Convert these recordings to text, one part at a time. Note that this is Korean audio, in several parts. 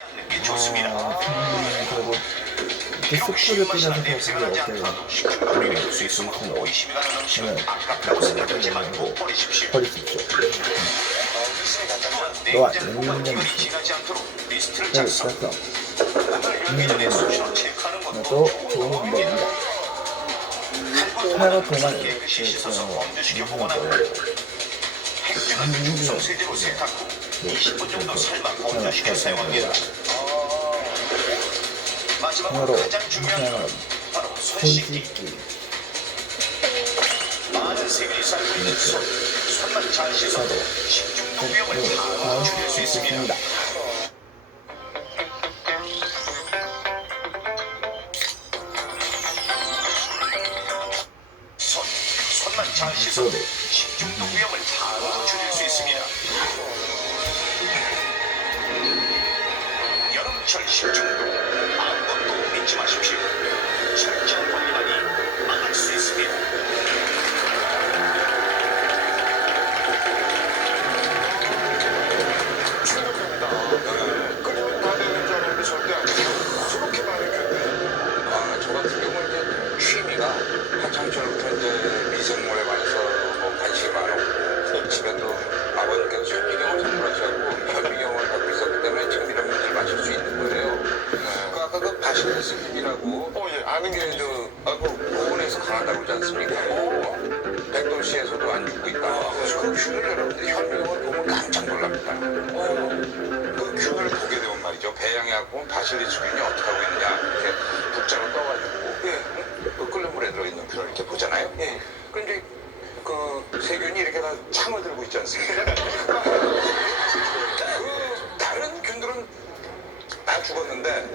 게 좋습니다. 그리고 이렇게 스프를 뿌려서 그게 어때요? 식중독을 수 있으므로 의심이 가는 음식은 아깝다고 생각하지만 못 버리십시오. 버리십시오. 또한 또한 냉장고가 냉면 기운이 지나지 않도록 리스트를 네, 작성. 그래서 열기 전에 수시로 체크하는 것도 또 좋은 방법입니다. 칼과 도마를 깨끗이 씻어서 이렇게 건조시켜 보관하고 핵균은 중성 세제로 세탁 후 20분 정도 삶아 건조시켜 사용합니다. 마지막으로 손으로 가장 중요한 건 바로 손 씻기. 손씻기. 많은 세균이 쌓여 있는 손만 잘 씻어도 식중독 위험을 바로 줄일 수 있습니다. 손만 잘 씻어도 식중독 위험을 바로 줄일 수 있습니다. 여름철 식중독 아무것도 믿지 마십시오. 철저한 관리만이 막을 수 있습니다. 충격입니다. 끓이면 다 되는 줄 알았는데 절대 아니에요. 저렇게 많은 균들. 저 같은 경우는 이제 취미가 한창처럼부터 이제 미생물에 관해서 관심이 많았고 집에도 아버님께서 현미경을 선물하셔서 현미경을 갖고 있었기 때문에 지금 이런 문제를 맞출 수 있는 거예요. 그 아까 그 바실리스님이라고 예, 아는 게 이제. 고온에서 강하다고 그러지 않습니까? 백도시에서도 안 죽고 있다. 그래서 그 균을 여러분들이 현미경을 보면 깜짝 놀랍니다. 그 균을 보게 되면 말이죠. 배양해갖고 바실리스균이 어떻게 하고 있느냐 이렇게 국자로 떠가지고 그 끓는 물에 들어있는 균을 이렇게 보잖아요. 그런데 그 세균이 이렇게 다 창을 들고 있지 않습니까? 그 다른 균들은 다 죽었는데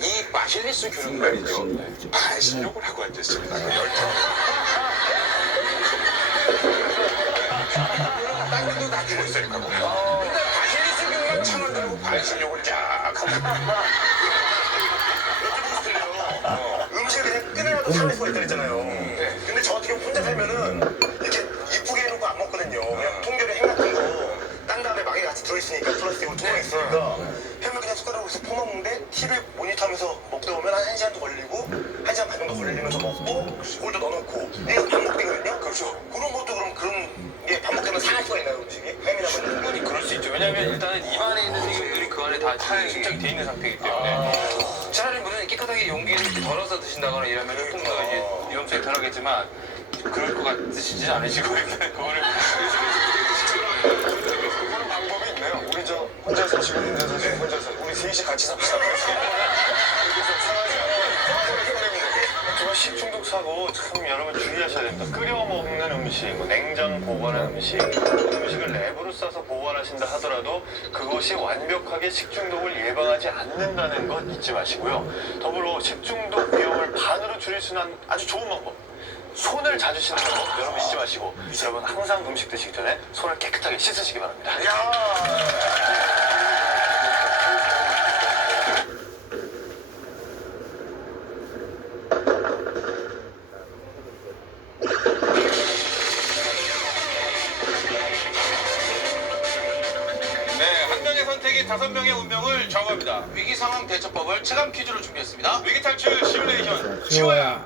이 바실리스 균은 말이죠. 반신욕을 하고 앉았습니다. 딴 균도 다 죽어 있어요. 근데 바실리스 균만 창을 들고 반신욕을 쫙 하고. 음식을 그냥 끓여놔도 상할 수가 있다 그랬잖아요. 근데 저 같은 경우 혼자 살면은 이렇게 이쁘게 해놓고 안 먹거든요. 그냥 통조림 햄 같은 거 딴 다음에 막이 같이 들어있으니까 플라스틱으로 통에 있으니까 햄을 그냥 숟가락으로 해서 퍼먹는데 TV 모니터하면서 먹다 보면 한 1시간도 걸리고 1시간 반 정도 걸리면서 먹고 물도 넣어놓고 이게 반복되거든요. 그렇죠. 그런 것도 그런 게 반복되면 상할 수가 있나요, 음식이? 햄이나 뭐 이런 거. 충분히 그럴 수 있죠. 왜냐하면 일단은 입안에 있는 세균들이 그 안에 다 침착이 돼 있는 상태이기 때문에 차라리 물론 깨끗하게 용기를 덜어서 드신다거나 이러면 조금 더 이제 위험성이 덜하겠지만 그럴 것 같으시지 않으시고 일단 그거를 그런 방법이 있네요. 우리 저 혼자 사시고 혼자 사시고 혼자서 우리 셋이 같이 삽시다. 정말 식중독 사고 참 여러분 주의하셔야 됩니다. 끓여 먹는 음식, 냉장 보관한 음식을 랩으로 싸서 보관하신다 하더라도 그것이 완벽하게 식중독을 예방하지 않는다는 것 잊지 마시고요. 더불어 식중독 위험을 반으로 줄일 수 있는 아주 좋은 방법. 손을 자주 씻는 거 여러분 잊지 마시고 여러분 항상 음식 드시기 전에 손을 깨끗하게 씻으시기 바랍니다. 네, 한 명의 선택이 5명의 운명을 좌우합니다. 위기 상황 대처법을 체감 퀴즈로 준비했습니다. 위기 탈출 시뮬레이션 지워야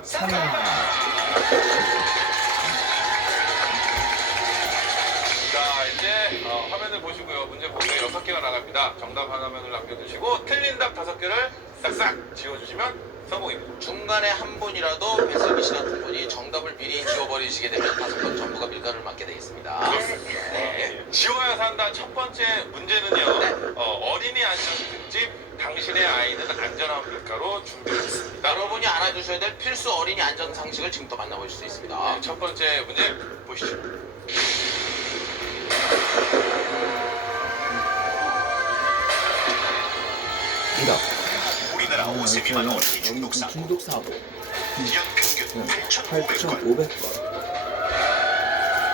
자, 이제 화면을 보시고요. 문제 보기에 6개가 나갑니다. 정답 하나만을 남겨두시고 틀린 답 5개를 싹싹 지워주시면 성공입니다. 중간에 한 분이라도 배슬기 씨 같은 분이 정답을 미리 지워버리시게 되면 5분 전부가 밀가루를 맞게 되겠습니다. 네. 지워야 산다 첫 번째 문제는요. 어린이 안전 특집 당신의 아이는 안전한 밀가루 준비했습니다. 여러분이 알아두셔야 될 필수 어린이 안전 상식을 지금부터 만나보실 수 있습니다. 네, 첫 번째 문제 보시죠. 우리나라 5세 미만 어린이 중독 사고 중독 사고 연평균 8,500건. 8,500건.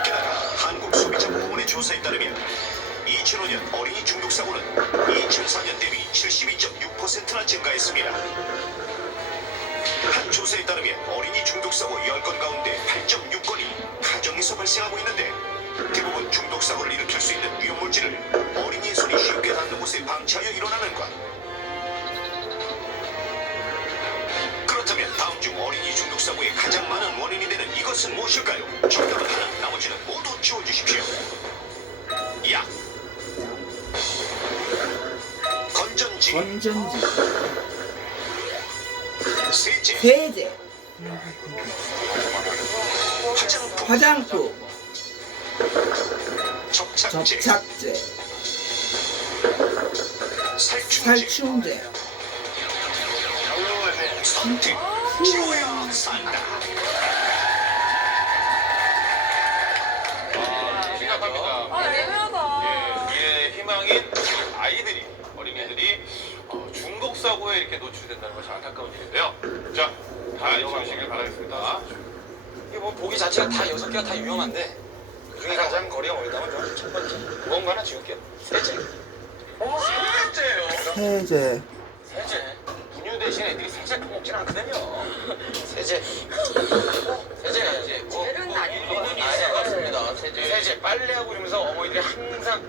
게다가 한국소비자보호원의 조사에 따르면 2005년 어린이 중독 사고는 2004년 대비 72.6%나 증가했습니다. 한 조사에 따르면 어린이 중독 사고 10건 가운데 8.6건이 가정에서 발생하고 있는데 대부분 중독 사고를 일으킬 수 있는 위험 물질을 어린이의 손이 쉽게 닿는 곳에 방치하여 일어나는 것. 중독사고의 가장 많은 원인이 되는 이것은 무엇일까요? 정답은 하나, 나머지는 모두 지워주십시오. 약, 건전지, 건전지, 세제, 세제, 화장품, 화장품, 접착제, 접착제, 살충제, 살충제, 선택, 지워야 산다. 심각합니다. 애매하다. 미래의 희망인 아이들이, 어린이들이 중독 사고에 이렇게 노출된다는 것이 안타까운 일인데요. 자, 잘 지우시길 바라겠습니다. 이게 뭐 보기 자체가 다 6개가 다 유명한데 그중에 가장 거리가 멀다면 저는 첫 번째 무언가 하나 지울게요. 세제. 세제예요. 세제, 세제. 분유 대신 애들이 세제 퍼먹진 않거든요. 세제. 세제가 이제 젤은 아니고. 맞습니다. 세제. 빨래하고 이러면서 어머니들이 항상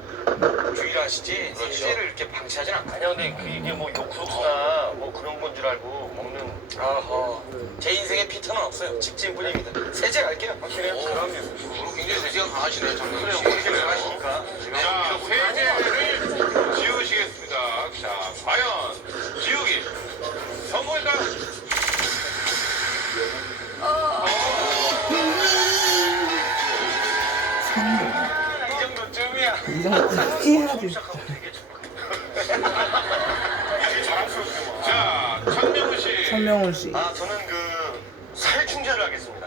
주의를 하시지 세제를 이렇게 방치하진 않거든요. 아니야, 근데 이게 뭐 요구르트나 뭐 그런 건 줄 알고 먹는. 제 인생에 피터는 없어요. 집진뿐입니다. 세제 갈게요. 확실해요? 그럼요. 굉장히 세제가 강하시네요. 장난이. 그래요, 하시니까. 자, 세제를 지우시겠습니다. 자, 과연 지우기 성공일까요? 성공. 이 정도쯤이야. 이 정도 해야지. 자, 천명훈 씨. 천명훈 씨, 저는 그 살충제를 하겠습니다.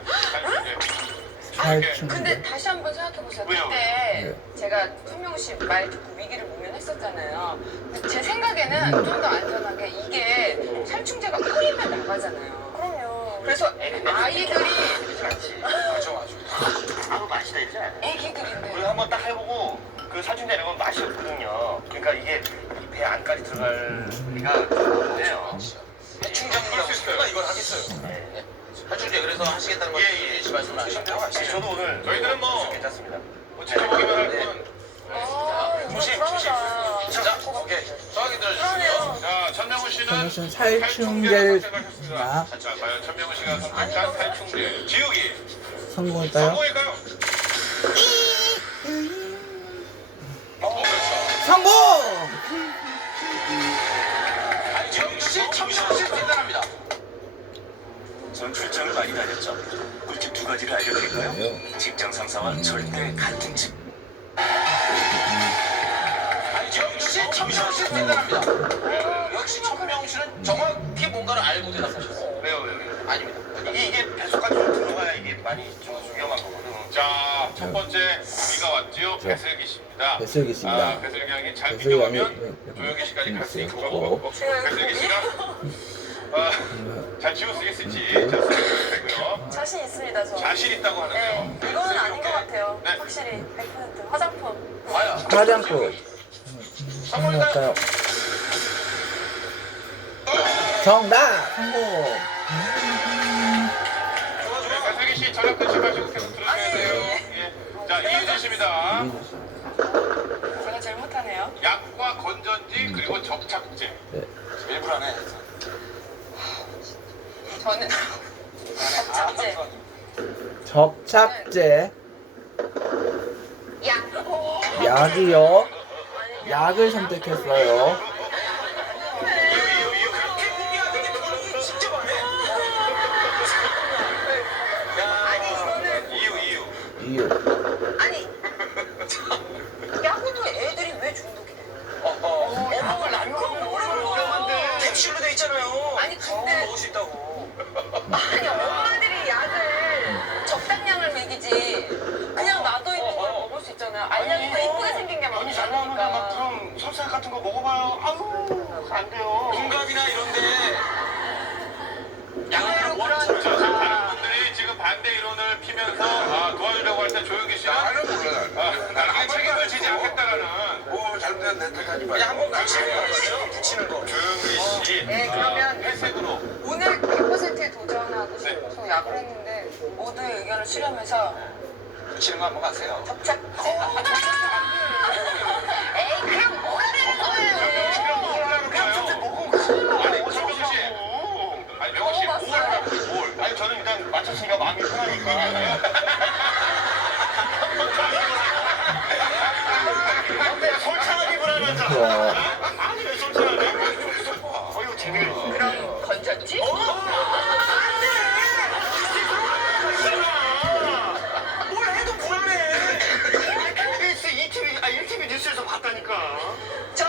살충제. 근데 다시 한번 생각해보세요. 왜요? 그때 제가 천명훈 씨 말 듣고 위기를 모면했었잖아요. 근데 제 생각에는 좀 더 안전하게 이게 살충제가 뿌리면 나가잖아요. 그럼요. 그래서 아이들이 맞아. 아무 맛이 나지 않아요. 우리 애기들인데 한번 딱 해보고 그 살충제 이런 건 맛이 없거든요. 그러니까 이게 배 안까지 들어갈 리가 없네요. 해충장이라고 누가 이걸 하겠어요. 네. 살충제 그래서 하시겠다는 건 이준 씨 말씀을 하셨대요. 저도 오늘 저희들은 뭐 괜찮습니다. 지켜보기만 할 뿐. 조심. 자, 오케이. 정확히 들어주시고요. 자, 천명훈 씨는 천명훈 씨는 살충제라고 살충제를 생각했습니다. 자, 과연 천명훈 씨가 선택한 살충제 지우기 성공일까요? 성공일까요? 성공! 지금 씨 천명훈 씨 대단합니다. 전 출장을 많이 다녔죠. 꿀팁 2가지를 알려드릴까요? 직장 상사와 절대 같은 집. 지금 씨 천명훈 씨 대단합니다. 역시 천명훈 씨는 정확히 뭔가를 알고 대답하셨어요. 왜요? 아닙니다. 이게 배속까지 좀 들어가야 이게 많이 좀 위험한 거거든. 자, 첫 번째 우리가 왔지요. 배슬기 씨입니다. 배슬기 씨입니다. 아, 배슬기 양이 잘 배슬기 양이 비교하면 조영기 씨까지 갈 수 있고 있고. 배슬기 씨가 잘 지울 수 있을지 자, 되고요. 자신 있습니다, 저. 자신 있다고 하는데요. 네, 이거는 아닌 것 같아요. 네. 확실히 100% 화장품. 과연 화장품. 성공일까요? 정답! 성공! 배슬기 씨 전화 끊지 마시고 계속 들으셔야 돼요. 예. 자, 이유진 씨입니다. 제가 제일 못하네요. 약과 건전지 그리고 접착제. 제일 불안해. 저는 접착제. 접착제. 약. 약이요. 약을 선택했어요. 이유. 아니, 약으로 애들이 왜 중독이 돼요? 약을 남용하면 오래오래 캡슐로 돼 있잖아요. 아니, 근데 먹을 수 있다고. 아니 엄마들이 약을 적당량을 먹이지 그냥 놔둬있는 걸 먹을 수 있잖아요. 알약이 이쁘게 생긴 게 연이 잘 나오는데 막 많으니까. 그럼 설사 같은 거 먹어봐요. 아유 안 돼요. 동갑이나 이런데 의외로 그런 다른 분들이 지금 반대 이론을 피면서 도와주려고 할 때 조영기 씨는 나중에 책임을 지지 않겠다라는 뭐 잘못된 내 탓하지 말고. 그냥 한번 붙이는 거죠. 붙이는 거. 조영기 씨 네, 그러면 회색으로 오늘 100%에 도전하고 싶어서 약을 했는데 모두의 의견을 수렴해서 붙이는 거 한번 가세요. 접착제. 에이 그냥 뭐라 되는 거예요. 아니 명호 씨 뭘 하라고 뭘? 아니 저는 일단 붙었으니까 마음이 편하니까. 근데 솔찬하게 불안하잖아. 아니 왜 솔찬하게? 이거 재미가 있어. 그럼 건졌지? 뭘 해도 불안해. KBS 1TV 뉴스에서 봤다니까. 전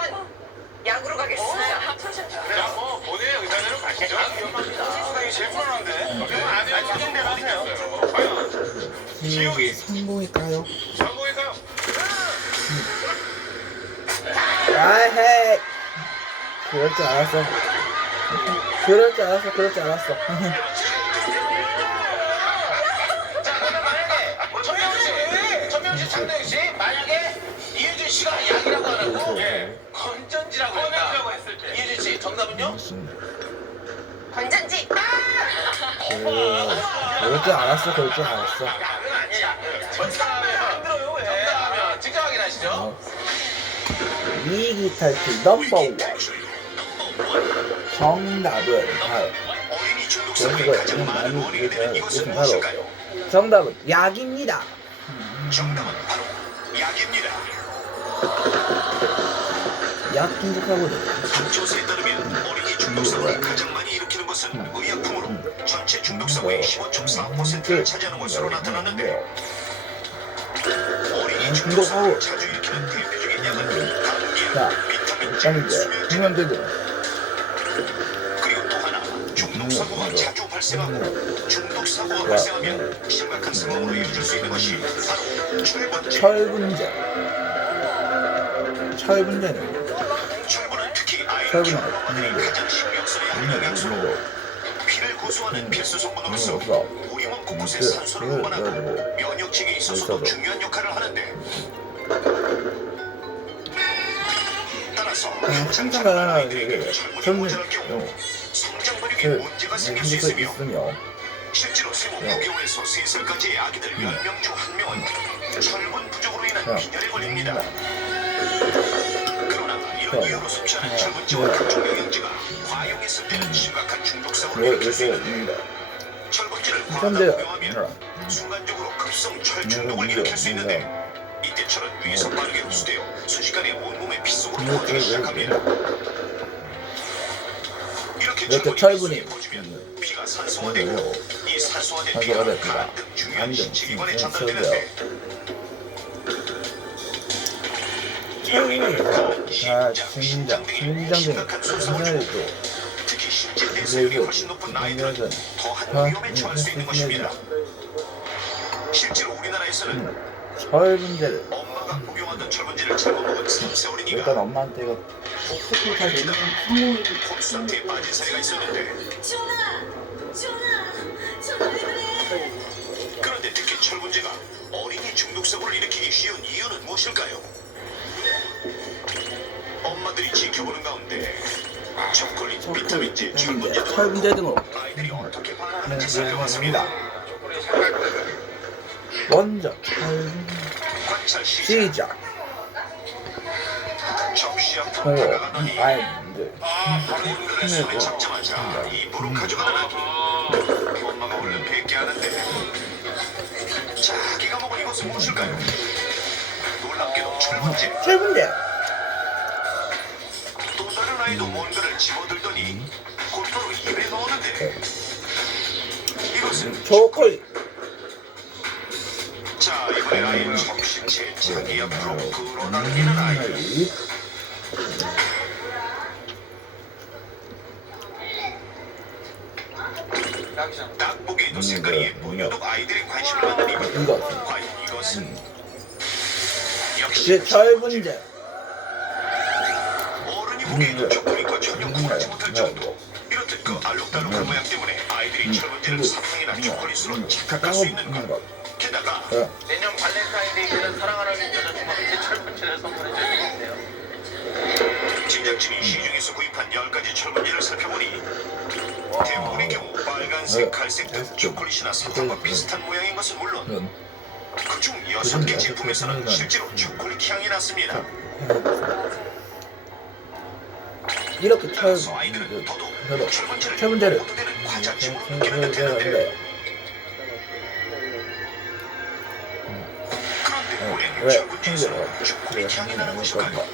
약으로 가겠습니다. 자, 뭐 본인의 의사대로 가시죠. 세상이 제일 불안한데. 아니 사정대로 하세요. 과연 지옥이 성공일까요? 성공일까요? 아헤이. 그럴 줄 알았어. 그럴 줄 알았어. 그럴 줄 알았어. 자, 그러면 만약에 천명훈 씨, 장동윤 씨, 만약에 이유진 씨가 약이라고 안 하고 건전지라고 했다. 했을 때. 이유진 씨, 정답은요? 건전지. 그럴 줄 알았어. 그럴 줄 알았어. 약은 아니야. 정답하면 정답하면 직접 확인하시죠. 위기 탈출 넘버 1. 정답은 바로 어린이 중독성이 그거 가장 많은 많이 원인이 되는 이것은 요즘 바로 무엇일까요? 정답은 약입니다. 정답은 바로 약입니다. 약 중독하고는 조사에 따르면 어린이 중독성을 가장 많이 일으키는 것은 의약품으로 전체 중독성의 15.4%를 차지하는 것으로 나타났는데 어린이 중독성을 자주 일으키는 대표적인 약은 자, 감기, 비타민, 일단 이제 수면제 중년들은 그리고 또 하나 중독 사고가 자주 발생하고 중독 사고가 발생하면 심각한 상황으로 이어질 수 있는 것이 바로 철분제. 철분제. 철분제는 철분은 특히 아이들 철분은 경험들이 가장 신경 써야 할 영양소로 피를 고소하는 필수 성분으로서 우리 몸 곳곳에 산소를 운반하고 면역 체계에 있어서도 중요한 역할을 하는데 따라서 한창 자란 아이들에게 철분이 모자랄 경우 성장 발육에 문제가 생길 수 있으며 실제로 세모 포경에서 3살까지의 아기들 10명 중 1명은 철분 부족으로 인한 빈혈에 걸립니다. 그러나 이런 이유로 섭취하는 철분제와 각종 영양제가 과용했을 때는 심각한 중독 사고를 일으킬 수 있는데 철분제를 과하게 복용하면 순간적으로 급성 철 중독을 일으킬 수 있는데 이때 철은 위에서 빠르게 흡수되어 순식간에 온몸의 피 속으로 퍼지기 시작합니다. 이렇게 철분이 퍼지면 피가 산소화되고 이 산소화된 피가 간 등 중요한 신체기관에 전달되는데 심장 등의 순서를 특히 신체 대사율이 훨씬 높은 아이들은 더한 위험에 처할 수 있는 것입니다. 실제로 우리나라에서는 철분제를 엄마가 복용하던 철분제를 잘못 먹은 3세 어린이가 일단 엄마한테 이거 폼 상태에 빠진 사례가 있었는데 그런데 특히 철분제가 어린이 중독 사고를 일으키기 쉬운 이유는 무엇일까요? 엄마들이 지켜보는 가운데 초콜릿, 비타민제, 철분제 등 철분제 등으로 아이들이 어떻게 반응하는지 살펴봤습니다. 먼저 철분 관찰 시작. 시작. 접시 앞으로 어, 다가가더니 아이들 본글을 손에 잡자마자 입으로 가져가는 아기. 엄마가 얼른 뱉게 하는데 자기가 먹은 이것은 무엇일까요? 놀랍게도 철분제. 철분제. 또 다른 아이도 뭔가를 집어들더니 곧바로 입에 넣었는데 이것은 초콜릿. 자 이번엔 아이는 접시채 자기 앞으로 끌어당기는 아이. 딱 보기에도 색깔이 예쁜 유독 아이들의 관심을 받는 이것. 이것. 과연 이것은 역시 이제 철분제. 어른이 보기에도 초콜릿과 전혀 구분하지 못할 정도. 이렇듯 그 알록달록한 모양 때문에 아이들이 철분제를 사탕이나 초콜릿으로 착각할 수 있는 것. 게다가 내년 발렌타인데이 때는 사랑하는 여자친구한테 철분제를 선물해 줄 수 있네요. 제작진이 시중에서 구입한 10가지 철분제를 살펴보니 대부분의 경우 빨간색, 갈색 등 초콜릿이나 사탕과 비슷한 모양인 것은 물론 그중 6개 제품에서는 실제로 초콜릿 향이 났습니다. 이렇게 따라서 아이들은 더더욱 철분제를 철분제를 먹어도 되는 과자 기분으로 느끼는 듯 했는데 왜 철군지에서 형제가 죽음의 그래 향이 나는 것일까요?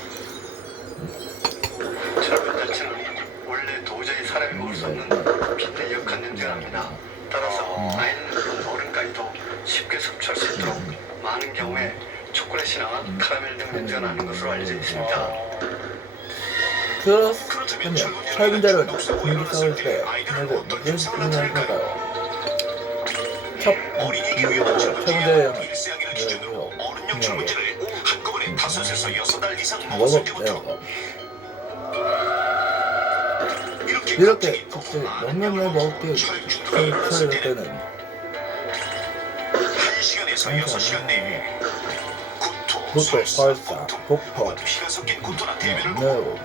철분 자체는 원래 도저히 사람이 먹을 수 없는 빛의 역한 냄새가 납니다. 따라서 아이는 물론 어른까지도 쉽게 섭취할 수 있도록 많은 경우에 초콜릿이나 카라멜 등 냄새가 나는 것으로 알려져 있습니다. 그렇다면 철분제를 공기 싸울 때 얘네들 무슨 분해할 걸까요? 첫 이유로 철분제를 일세하기를 기준으로 어른용 철분제를 한꺼번에 5에서 6알 이상 먹을 먹었을 때요. 때부터 이렇게 적절히 몇몇을 먹을 때 철을 때는 1시간에서 6시간 내에 구토, 구토, 설사, 설사, 복통, 복통, 피가 섞인 구토나 대변을 매우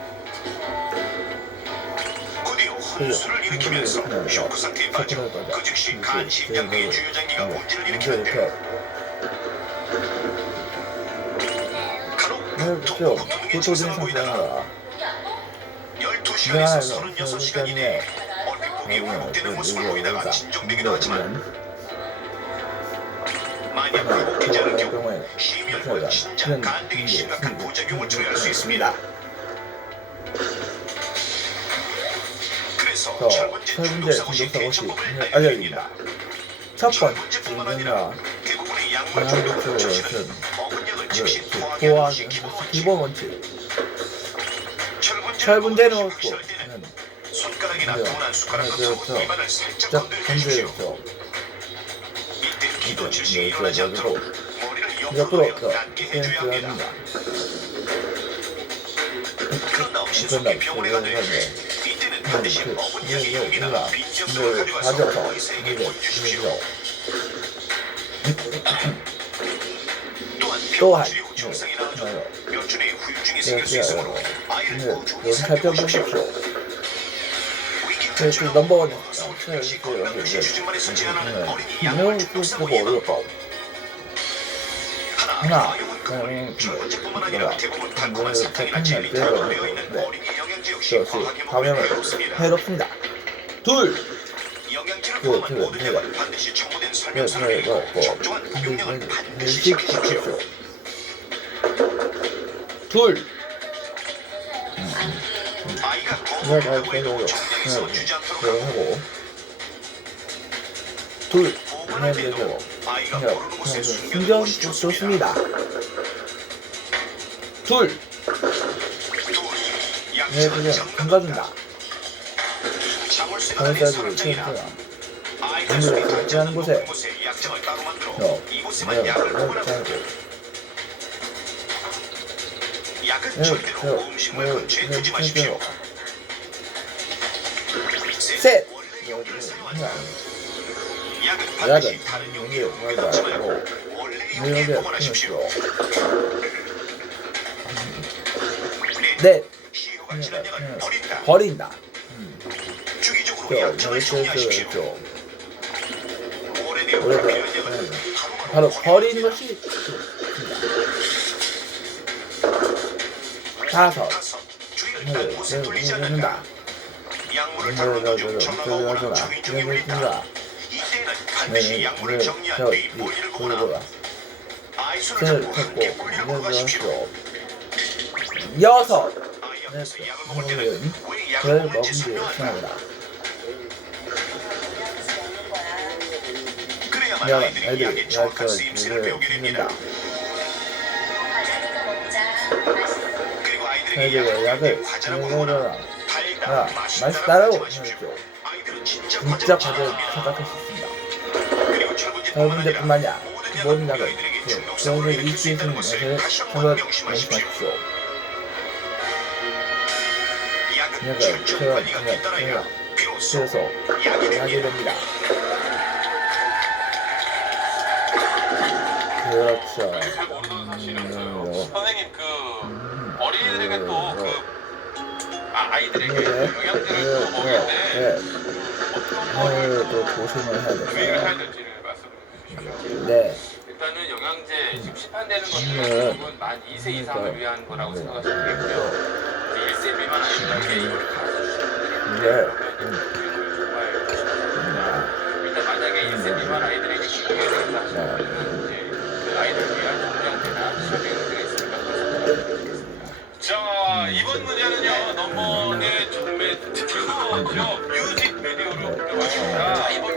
곧이어 혼수를 일으키면서 쇼크 상태에 빠져 그 즉시 간심장기의 주요 장기가 문제를 일으키는데 간혹 그렇죠. 통곡이 구토된 증상을 보이다가 상태가 12시간에서 36시간 이내에 얼핏 보기에 회복되는 모습을 보이다가 진정되기도 하지만 만약 회복되지 않을 경우 심혈관, 신장, 간 등의 심각한 부작용을 초래할 수 있습니다. 그래서 철분제 중독사고 시 대처법을 알려드립니다. 첫 번째 철분제뿐만 아니라 대부분의 약물 중독을 양극적으로 조치는 먹은 약을 즉시 토하게 하는 토하는 것이 기본 기본 원칙. 원칙. 철분제를 철분제를 먹고 먹고 손가락이나 돈 한 숟가락 그렇죠. 넣고 입안을 살짝 짝 건드려주십시오. 건드려서 이때 피도 질식이 일어나지 않도록 머리를 옆으로 옆으로 낮게 해줘야 합니다. 합니다. 그런 다음 신속히 병원에 가되 이때는 반드시 먹은 약의 용기나 빈정서를 가져가서 의사에게 보여주십시오. 또한 병원 치료 후 증상이 나아져 몇 주 내에 후유증이 생길 수 있으므로 아이를 꾸준히 살펴보십시오. 그 넘버원 주증만에 쓰지 않은 어린이 이거 약물 중독사고 보고 예방 어려워. 하나, 철분제뿐만 아니라 대부분 달콤한 사탕이나 젤리 타입으로 되어 있는 어린이 영양제 역시 과하게 먹으면 해롭습니다. 해롭습니다. 둘, 영양제를 포함한 모든 약은 반드시 정보된 설명서를 읽고 적정한 복용량을 반드시 지키십시오. 둘, 아이가 거부한다고 해도 정량에서 주지 않도록 하고 하고 둘, 보관할 때도 아이가 모르는 곳에 숨겨두는 신경 것이 좋습니다. 좋습니다. 둘, 그냥 담가준다. 자물쇠가 자물쇠 달린 가지고 서랍장이나 채우세요. 아이가 오늘 숨이 그렇지 닿지 않은 않는 곳에 높은 곳에 약장을 따로 만들어 이곳에만 약을 보관하고 약은 절대로 음식물 근처에 두지 마십시오. 셋, 원래 용기를 사용하지 약은 약은 반드시 다른 용기에 옮겨놓지 말고 원래 용기에 이렇게 보관하십시오. 넷, 시효가 지난 약을 버린다. 버린다. 주기적으로 약장을 정리하십시오. 오래되어 오래되어 필요한 약은 바로 버리는 것이 다섯, 주의를 곳에 돌리지 않는다. 약물을 다루는 중 전화가 정의 중에 울린다. 이때는 반드시 약물을 정리한 뒤 본인을 보거나 아이 손을 잡고 함께 물리러 가십시오. 여섯, 아이 앞에서 약을 먹을 때는 왜 약을 별 먹는지 먹은 뒤에 설명한다. 생각합니다. 그래야만 아이들이 약의 정확한 쓰임새를 배우게 됩니다. 그리고 아이들에게 아이들의 약을 약을 과자라고 먹으라. 하거나 달다, 맛있다라고 맛있다라고 하지 마십시오. 아이들은 진짜 진짜 과자를 과자를 좋아합니다. 생각할 수 있습니다. 그리고 철분제뿐만 아니라 철분제뿐만이 아니라 모든 약을 아이들에게 병을 중독성을 일으킬 수 일으킬 수 있다는 있는 것을 것을 다시 한번 한번 명심하십시오. 명심하십시오. 약은 약을 철저히 관리가 뒤따라야 비로소 그래서 약이 약이 됩니다. 됩니다. 그렇죠. 잘 모르던 사실이었어요. 선생님 어린이들에게 또 아이들에게 영양제를 또 먹일 때 어떤 거를 또 조심을 해야 주의를 돼요. 해야 될지를 말씀해 주십시오. 네. 일단은 영양제 지금 시판되는 것들은 대부분 만 2세 이상을 위한 거라고 생각하시면 되고요. 1세 미만 아이들에게 이걸 가르쳐 주시는 분들이 그러면 정말 조심하셔야 일단 만약에 1세 미만 아이들에게 주의해야 된다 하시면 이제 그 아이들을 위한 영양제나 먼저 뮤직비디오로 들어봤습니다. 자, 이번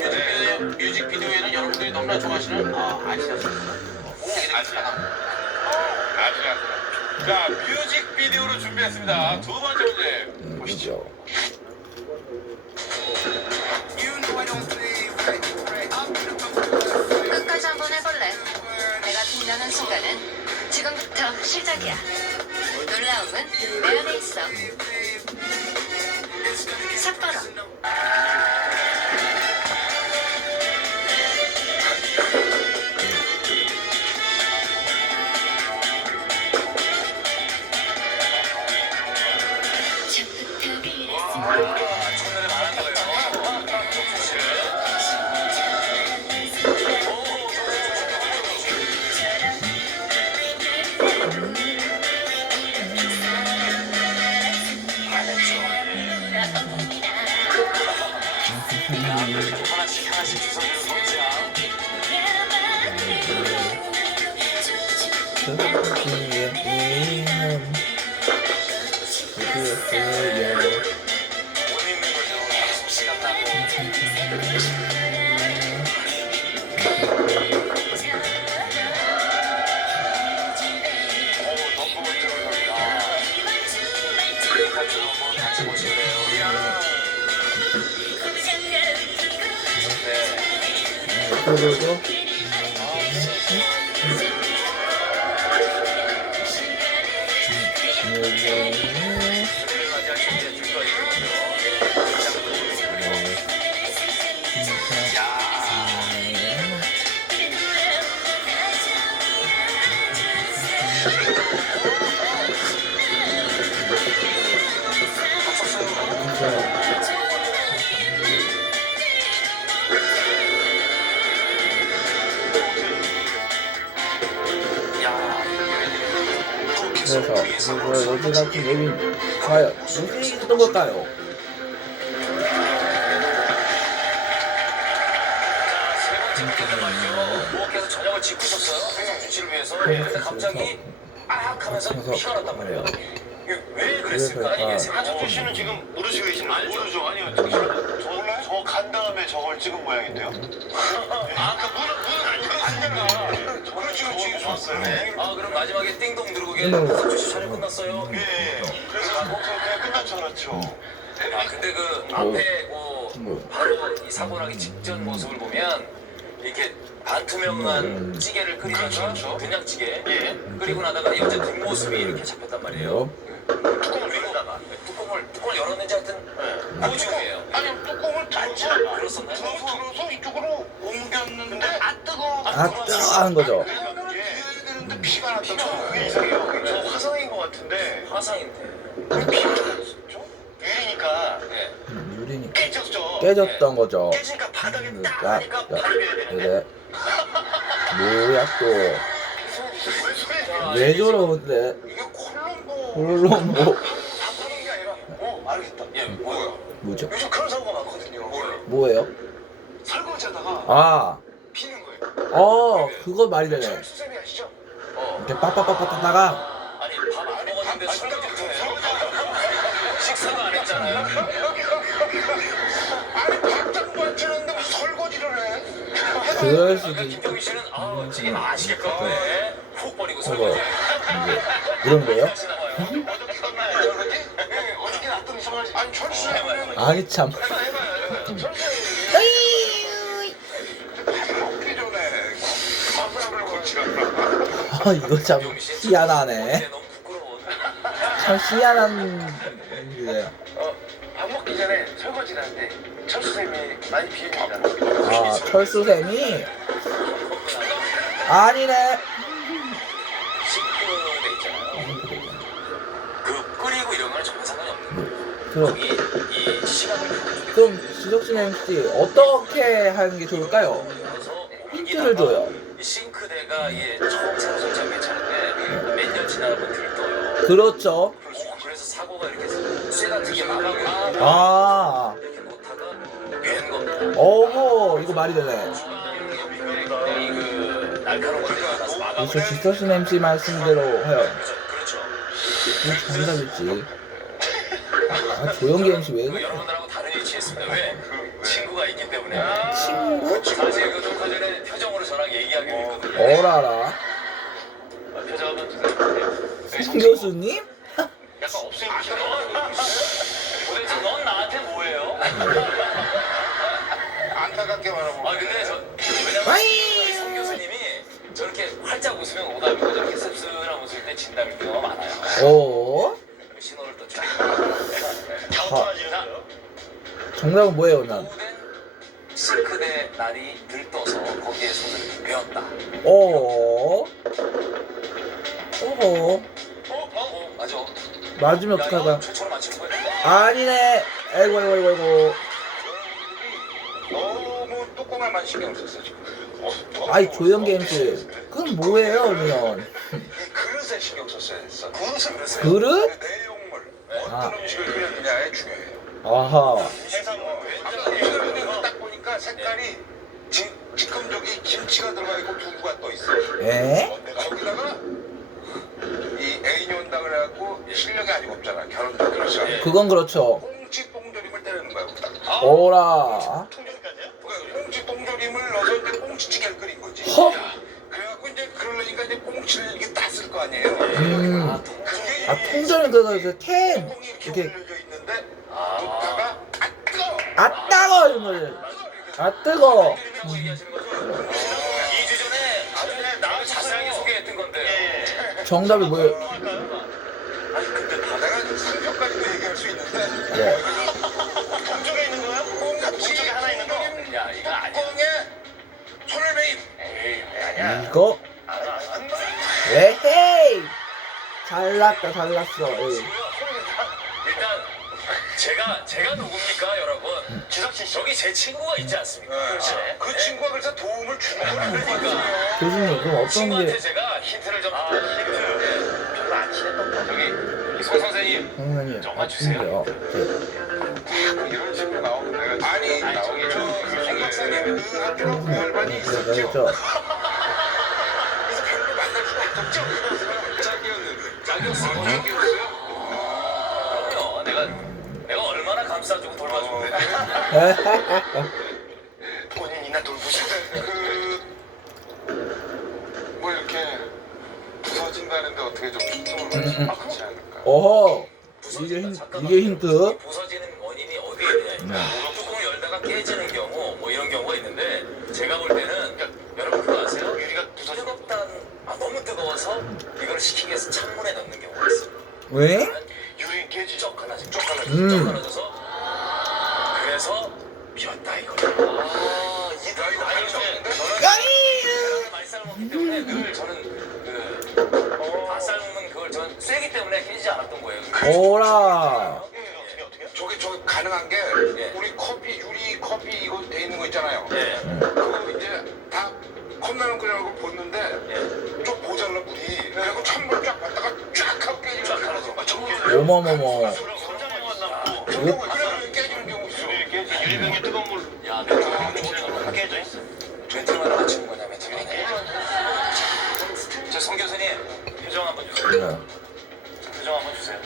뮤직비디오에는 여러분들이 너무나 좋아하시는 아시아스입니다. 자, 뮤직비디오로 준비했습니다. 두 번째 문제 보시죠. 끝까지 한번 해볼래? 내가 빛나는 순간은 지금부터 시작이야. 놀라움은 내 안에 있어. 삿포로. 첫눈에 말한 거예요. 하나씩 주워주는 동지야. 못 있는 거죠. 시간 나고. 너무 들어갑니다. 스크린까지도 한번 같이 보실래요? 네. 그리고 그들을 맞이할 준비해 줄 거예요. 그래서 이거 로즈 같은 예민 과연 무슨 얘기 했던 걸까요? 세 번째 문제는 말이죠. 부엌에서 저녁을 짓고 있었어요. 생명 주치를 위해서. 근데 갑자기 악 하면서 피가 났단 말이에요. 이게 왜 그랬을까? 이게 세 번째 아저씨 씨는 지금 모르시고 계신 거예요? 모르죠. 아니요. 저 간 다음에 저걸 찍은 모양인데요? 안 되나? 그렇지, 좋았어요. 아, 그럼 마지막에 띵동 누르고 주시 촬영 끝났어요. 예. 그래서 그냥 끝난 줄 알았죠. 아, 근데 그 앞에 바로 이 사고 나기 직전 모습을 보면 이렇게 반투명한 찌개를 끓이면서 된장찌개 끓이고 나다가 여자 뒷모습이 이렇게 잡혔단 말이에요. 뚜껑을 열다가 뚜껑을 열었는지 하여튼 그 중이에요. 아니, 뚜껑을 닫지. 그렇었나요? 들어서 이쪽으로 옮겼는데 아 뜨거. 아 뜨거 하는 거죠. 되는데 피가 났다. 그게 이상해요. 저 화상인 것 같은데 화상인데. 왜 피가 났었죠? 유리니까 네. 유리니까 깨졌죠. 깨졌던 거죠. 깨지니까 바닥에 딱 하니까 바로 빼야 되는데. 그래. 뭐야 또. 왜 저러는데? 이게 콜롬보 물론 뭐 답하는 게 아니라 알겠다. 예, 뭐요? 뭐죠? 요즘 그런 사고가 많거든요. 뭐예요? 설거지하다가 아, 피는 거예요. 그거 말이 되네. 철수쌤이 아시죠? 이렇게 빡빡빡빡 하다가 아니 밥 안 먹었는데 설거지부터 해요? 식사가 안 했잖아요. 아니 밥장도 치는데 무슨 설거지를 해? 그럴 수도 그러니까 있고 김종민 씨는 찌개 맛있겠거든요. 훅 버리고 그거 설거지. 이제 이런 거예요? 다시 나와요. 어저께 끝나요 설거지? 어저께 놨더니 설거지. 아니 철수는 아니 참. 먹기 전에 밥을 고치라. 아 이거 참 희한하네. 너무 부끄러워. 참 희한한 일이에요. 밥 먹기 전에 설거지를 할 때 철수쌤이 많이 비웁니다. 아 철수쌤이 아니네. 싱크대 있잖아요. 그 끓이고 이런 거는 전혀 상관이 없는 그럼 거기 이 시간을 그럼 지석진 MC 어떻게 하는 게 좋을까요? 그래서 힌트를 줘요. 이 싱크대가 이게 처음 새로 설치하면 괜찮은데 몇 년 지나다 보면 들떠요. 그렇죠. 그래서 사고가 이렇게 쇠가 되게 막하고 아, 이렇게 놓다가 된 겁니다. 어머 이거 말이 되네. 그 날카로운 거를 나가서 막아. 그래서 지석진 MC 말씀대로 해요. 그렇죠. 이거 정답이지. 아 조영기 MC 왜 그 그래? 여러분들하고 다른 취했습니다. 왜? 친구가 있기 때문에. 친구? 사실 그 녹화 전에 표정으로 저랑 얘기하기로 했거든요. 어라라. 표정 한번 주세요. 송 교수님? 약간 없으니까. 도대체 넌 나한테 뭐예요? 안타깝게 말하면 근데 왜냐면 와이! 송 교수님이 저렇게 활짝 웃으면 오답이고 저렇게 씁쓸한 웃을 때 진담일 경우가 많아요. 오? 신호를 또 줘. 정답은 뭐예요, 난? 오랜 싱크대 날이 들떠서 거기에 손을 베었다. 오? 오호. 맞아. 맞으면 야, 어떡하다. 이거 최초로 맞히는 거야? 아니네. 아이고, 아이고, 아이고, 아이고. 너무 뚜껑에만 신경 썼어 지금. 아이, 조연게임즈. 그건 뭐예요, 그러면? 이 그릇에 신경 썼어야 됐어. 그릇? 내용물 아. 어떤 음식을 끓였느냐에 중요해요. 아하. 아까 음식을 딱 보니까 색깔이 지금 저기 김치가 들어가 있고 두부가 떠 있어. 에? 거기다가 이 애인이 온다 그래갖고 실력이 아직 없잖아. 결혼도 그렇죠. 그건 그렇죠. 꽁치 뽕조림을 때리는 거야. 오라. 그러니까 꽁치 뽕조림을 넣어서 이제 꽁치찌개를 끓인 거지. 허? 그래갖고 이제 그러려니까 이제 꽁치를 이렇게 땄을 거 아니에요. 그게 아, 통전은 그 캔. 꽁이 이렇게 이렇게. 올려져 있는데 놓다가 아 뜨거. 아, 따가워, 이런 거지. 아, 뜨거. 2주 전에 아주 나를 자세하게 소개했던 건데. 정답이 뭐예요? 아니 근데 다 내가 상표까지도 얘기할 수 있는데. 네. 동쪽에 있는 거예요? 동쪽에 하나 있는 거? 야, 이거 아니야. 꽁에 손을 매임. 에이, 아니야. 이거? 에헤이! 잘났다, 잘났어. 에이. 일단 제가 누굽니까, 여러분? 지석진 씨. 여기 제 친구가 있지 않습니까? 그 친구가 그래서 도움을 주는 거야. 그러니까 교수님, 그럼 어떤 친구한테 게, 제가 힌트를 좀 힌트. 별로 안 친했던 거. 저기 송 선생님. 선생님, 좀만 주세요. 아픈데요. 이런 식으로 나오면 내가 아니 저기 송 박사님 그 학교랑 구열반이 있었죠. 그렇죠. 그래서 별로 만날 수가 없었죠. 짝이었는데. 짝이었어요. 그럼요. 내가 얼마나 감싸주고 돌봐주는데. 본인이나 돌보시고. 뭐 이렇게 부서진다는데 어떻게 좀 초점을 맞추면 좋지 않을까. 어허! 이게 힌트. 부서지는 원인이 어디에 있느냐. 뚜껑을 열다가 깨지는 경우, 뭐 이런 경우가 있는데, 제가 볼 때는, 그러니까 여러분 그거 아세요? 유리가 너무 뜨거워서 이걸 식히기 위해서 창문에 넣는 경우가 있어요. 왜? 유리 깨지. 쩍 하나씩, 쩍 음. 하나져서. 그래서 비웠다 이거야. 많이 삶았기 때문에 늘 저는 다 삶은 그걸 저는 쇠기 때문에 깨지지 않았던 거예요. 오라. 저게 가능한 게 예. 우리 커피 유리 커피 이거 돼 있는 거 있잖아요. 예. 그거 이제 다 컵라면 끓여놓고 붓는데 예. 좀 모자라 물이. 그리고 찬물 쫙 받다가 쫙 하고 깨지는 쫙 하나죠. 어머머머. 그런 경우 그래 깨지는 경우 있어. 유리병에 뜨거운 물. 야, 멘트를 깨져 있어. 멘트를 하나 맞추는 거냐, 멘트를 하나. 송 교수님, 표정 한번 주세요. 표정 한번 주세요.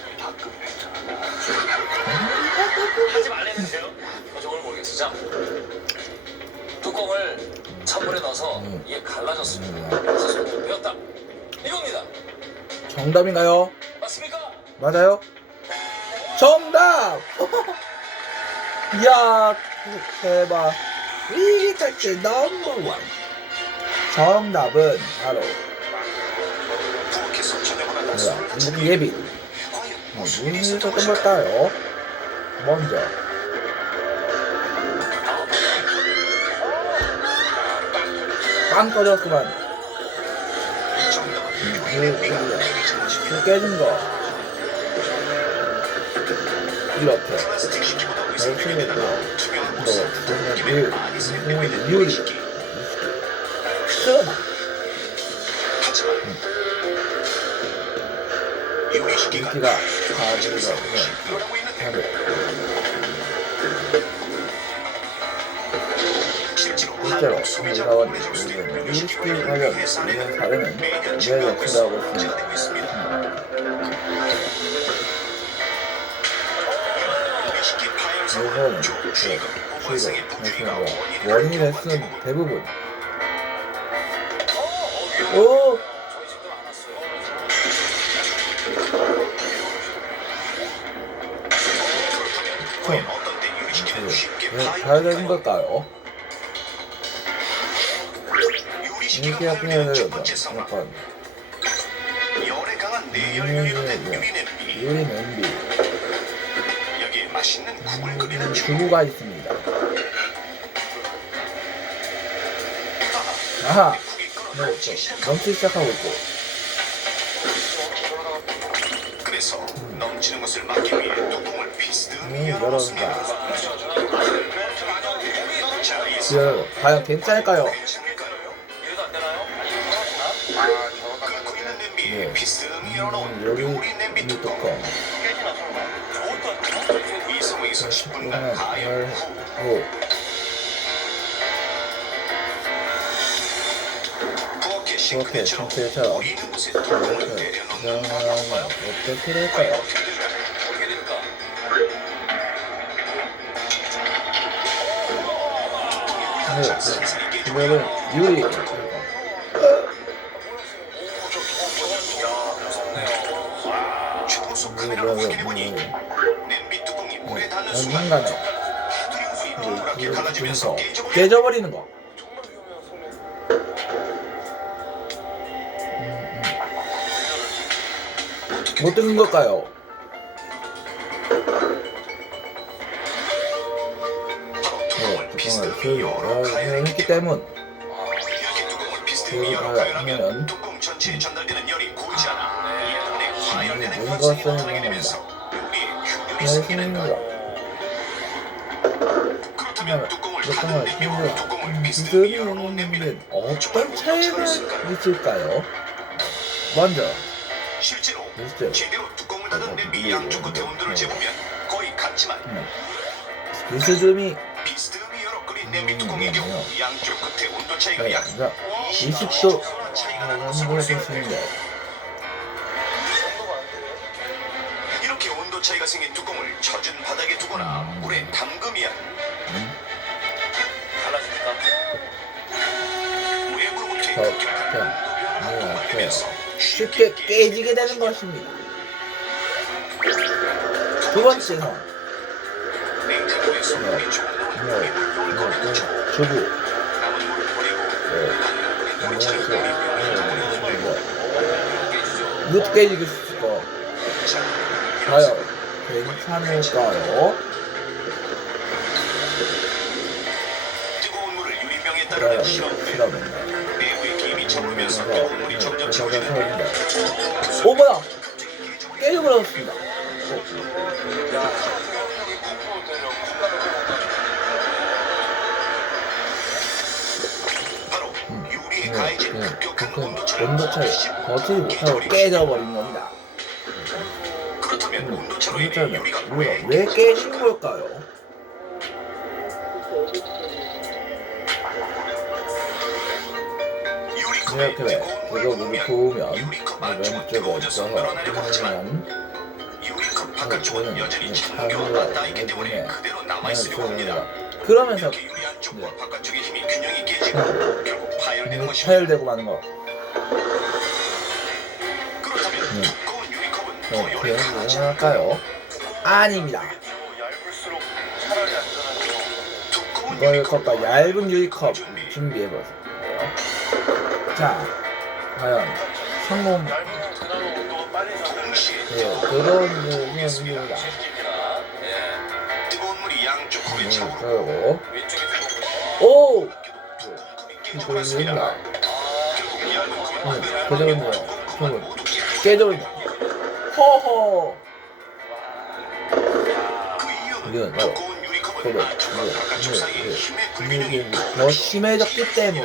하지 말랬는데요? 표정을 모르겠어. 자, 뚜껑을 찬물에 넣어서 이게 갈라졌습니다. 그래서 손을 베었다. 이겁니다. 정답인가요? 맞습니까? 맞아요? 정답! 이야, 대박. 위기탈출 넘버원. 정답은 바로 뭐야, 중국 예비. 무슨 있었던 걸까요? 먼저 빵 터졌구만. 불 깨진 거 이렇게 열심히 했고 유리 시원하. 인기가 가지고 실제로 우리나원 유리시키 관련 이런 사례는 매우 증가하고 있습니다. 이거는 원인 레슨 대부분. 오! 왜 가야 되는 걸까요? 이렇게 하면 약간 열에 강한 내열 유리된 유리 냄비. 요리 냄비 여기에 맛있는 국을 끓이는 중. 두부가 있습니다. 아하! 네, 넘치기 시작하고 있고. 그래서 넘치는 것을 막기 위해 뚜껑을 비스듬히 열어준다. 열어놓습니다. 자, 이제 과연 괜찮을까요? 괜찮을까요? 이래도 안 되나요? 끓고 있는 냄비에 네. 비스듬히 열어놓은 여기 요리 냄비 이 뚜껑. 뚜껑. 이 상황에서 10분간 하나, 가열 열, 후 호. 부엌의 그렇게 싱크대처럼 상태처럼 물이 있는 곳에 뚜껑을 내려놓는 그러면 어떻게 될까요? 어떻게 될까? 네, 이거는 유리. 초고속 카메라로 확인해보니 냄비 뚜껑이 물에 닿는 순간 인간에 두링물이 동그랗게 갈라지면서 깨져버려. 깨져버리는 거. 못 듣는 걸까요? 네, 뚜껑을 열었기 때문. 이렇게 뚜껑을 비스듬히 열어 가열하면 뚜껑 전체에 전달되는 열이 고르지 않아 이 때문에 과열되는 현상이 나타나게 되면서 요리에 균열이 생기는 거야. 그렇다면 뚜껑을 닫은 냄비와 뚜껑을 비스듬히 열어놓은 냄비는 어떤 차이가 있을까요? 먼저 실제로 실제로. 제대로 뚜껑을 닫은 냄비 양쪽 끝의 온도를 재보면 거의 같지만 비스듬히 비스듬히 열어 끓인 냄비 뚜껑의 경우 양쪽 끝의 온도 차이가 약 20도 차이가 나는 것을 볼 수 있는데 있는데 이렇게 온도 차이가 생긴 뚜껑을 젖은 바닥에 두거나 물에 담그면 달라집니까? 외부로부터의 더 급격한 온도 변화가 받으면서 쉽게 깨지게 되는 것입니다. 두 번째 상황. 냉장고에서 물이 조금 남은 물을 꺼내는 중 주부. 남은 물을 버리고 물이 차는 물이 변화를 보내는 못 깨지게 있을 거. 자, 과연 괜찮을까요? 뜨거운 물을 유리병에 따르는 그래요. 실험대 실험입니다. 내부의 김이 차오르면서 뜨거운 물이 점점 채워지는데 오버다! 깨져버렸습니다. 바로 유리에 가해진 급격한 온도 온도 차이 버티지 못하고 깨져버린 겁니다. 그렇다면 온도 차로 인해 유리가 왜 깨지는 걸까요? 유리컵에 이렇게 뜨거운 물을 이거 부으면 부으면 유리컵 안쪽은 왼쪽에 뜨거워져서 있어서 늘어나려고 하지만 그러면 유리컵 바깥쪽은 여전히 찬기가 남아있기 때문에 그대로 남아있으려고 합니다. 그러면서 이렇게 유리 안쪽과 바깥쪽의 힘이 균형이 깨지고 결국 파열되는 것입니다. 파열되고 마는 거. 그렇다면 두꺼운 유리컵은 더 열에 그냥 강하지 할까요? 아닙니다. 얇을수록 차라리 안전하죠. 두꺼운 이걸 유리컵 컵과 얇은 유리컵 준비해봤어요. 자, 과연 성공. 얇으면 그나마 온도가 빨리 잡히는 동시에 그런 의미입니다. 뜨거운 물이 양쪽 컵에 차오르고 그리고 왼쪽에서 오! 깨져버렸습니다. 결국 얇은 컵은 그러네요. 컵은 모두 깨져버린다. 허허. 그 이유는 이건 바로 두꺼운 유리컵은 안쪽과 바깥쪽 사이에 힘의 불균형이 이게 더 심해졌기 때문.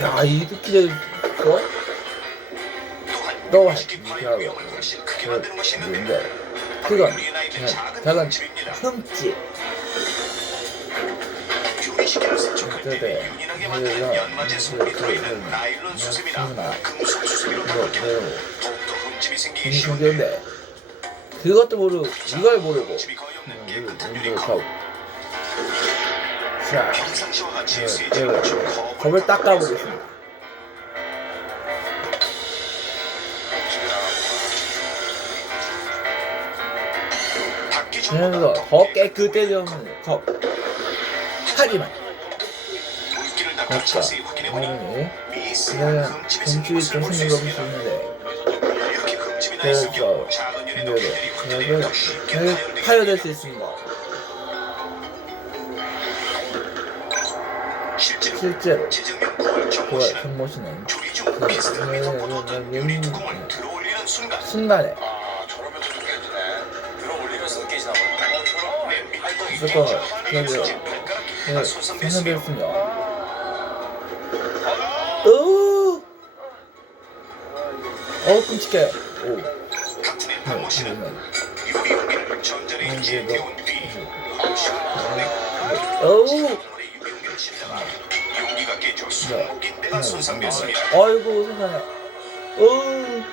야, 이렇게 있어? 또한 너 쉽게 파열 위험을 훨씬 크게 만드는 것이 있는데 근데 바로 그건 유리에 나 있는 작은 작은 흠집입니다. 흠집. 유리시계를 세척할 때 네. 윤인하게 만드는 연마제 성분이 들어있는 나일론 수세미나 금속 수세미로 바꿀 경우 더욱더 흠집이 생기기 힘이 쉬운데 생겼네. 그것도 모르고 이걸 모르고 흠집이 거의 없는 깨끗한 이거 유리컵. 컵. 자, 평상시와 같이 네, 세제를 네, 묻힌 컵을 닦아보겠습니다. 닦기 그래서 전보다 더 깨끗해지는 컵. 하지만 물기를 닦아 맞다. 자세히 확인해보니 오늘 미세한 그냥 흠집이 생긴 금집이 것을 좀 볼 수 생긴 수 있습니다. 있는데 이렇게 흠집이 나 그래서 있을 경우 작은 유리의 표면이 확대되어 그래서 쉽게 파열될 파열되게 수 있습니다. 실제로 지정형 부활 그 정모실은 정모씨는 조리 중 비스듬히 덮어뒀던 유리 뚜껑을 들어올리는 순간 순간에 아 저러면 좀 깨지네. 들어올리면서 깨지나 봐요. 냄비 뚜껑이 뚜껑을 깨져 그래서 발가락 네, 기가 손상됐으며 생성됐으며 끔찍해. 오. 같은 해 박모씨는 유리 용기를 전자레인지에 데운 뒤 어우. 유리용기를 씻다가 용기가 깨져 손목인대가 손상됐습니다. 아이고 세상에. 어우.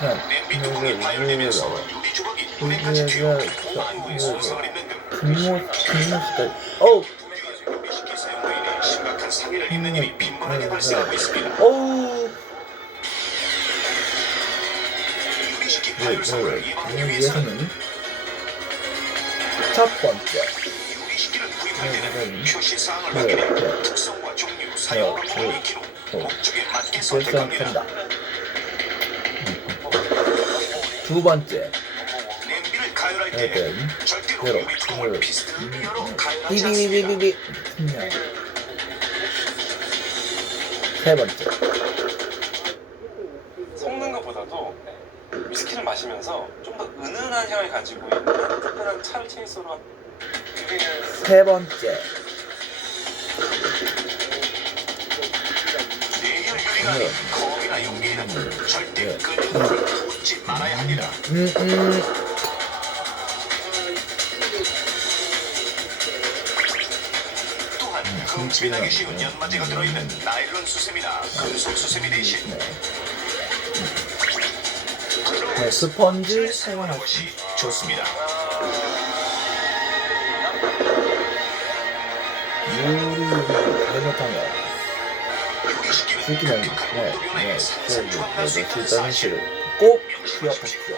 또한 냄비 뚜껑이 파열되면서 유리 조각이 눈에까지 튀어 안구에 손상을 입는 등 김모씨까지. 어우. 유리식기 사용으로 심각한 상해를 입는 일이 빈번하게 발생하고 있습니다. 어우. 유리식기 파열 사고를 예방하기 위해서는 위해서는 첫 번째. 유리식기를 구입할 때는 표시 사항을 확인해 특성과 종류, 사용으로 보이키로 목적에 맞게 선택합니다. 결정한다. 두 번째. 냄비를 가열할 때 네, 절대로 네. 유리 뚜껑을 비스듬히 열어 가열하지 않습니다. 비비비비비. 세 번째. 섞는 것보다도 위스키를 마시면서 좀 더 은은한 향을 가지고 있는 특별한 차를 체이서로 드리는 세 번째. 내열 유리가 아닌 컵이나 용기에는 절대 끓는 물을 붓지 말아야 합니다. 또한 흠집이 나기 쉬운 연마제가 들어있는 나일론 수세미나 금속 수세미 대신 네, 스펀지 사용하는 사용할 것이 좋습니다. 잘못하면 유리식기는 죽기는 급격한 온도 변화에 산산조각 날 수 있다는 있다는 사실 사실을 꼭 기억하십시오.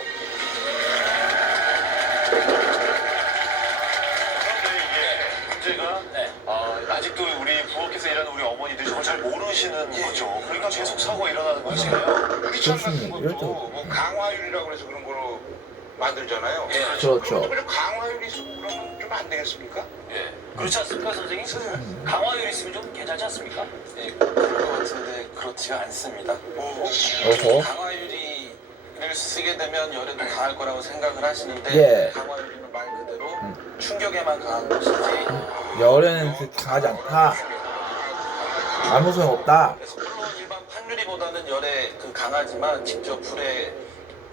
그런데 이게 문제가 아직도 우리 부엌에서 일하는 우리 어머니들이 저걸 잘 모르시는 거죠. 그러니까 계속 사고가 일어나는 거잖아요. 유리창 같은 그렇습니다. 것도 이럴 때 뭐 강화유리라고 그래서 그런 거로 만들잖아요. 그렇죠. 그럼 강화유리 쓰고 그러면 좀 안 되겠습니까? 예. 그렇지 않습니까, 선생님? 강화유리 쓰면 좀 괜찮지 않습니까? 예, 그럴 것 같은데 그렇지가 않습니다. 어허. 강화유리를 쓰게 되면 열에도 강할 거라고 생각을 하시는데 예. 강화유리는 말 그대로 충격에만 강한 것이지 열에는 강하지 않다. 아무 소용 없다. 그래서 물론 일반 판유리보다는 열에 강하지만 직접 불에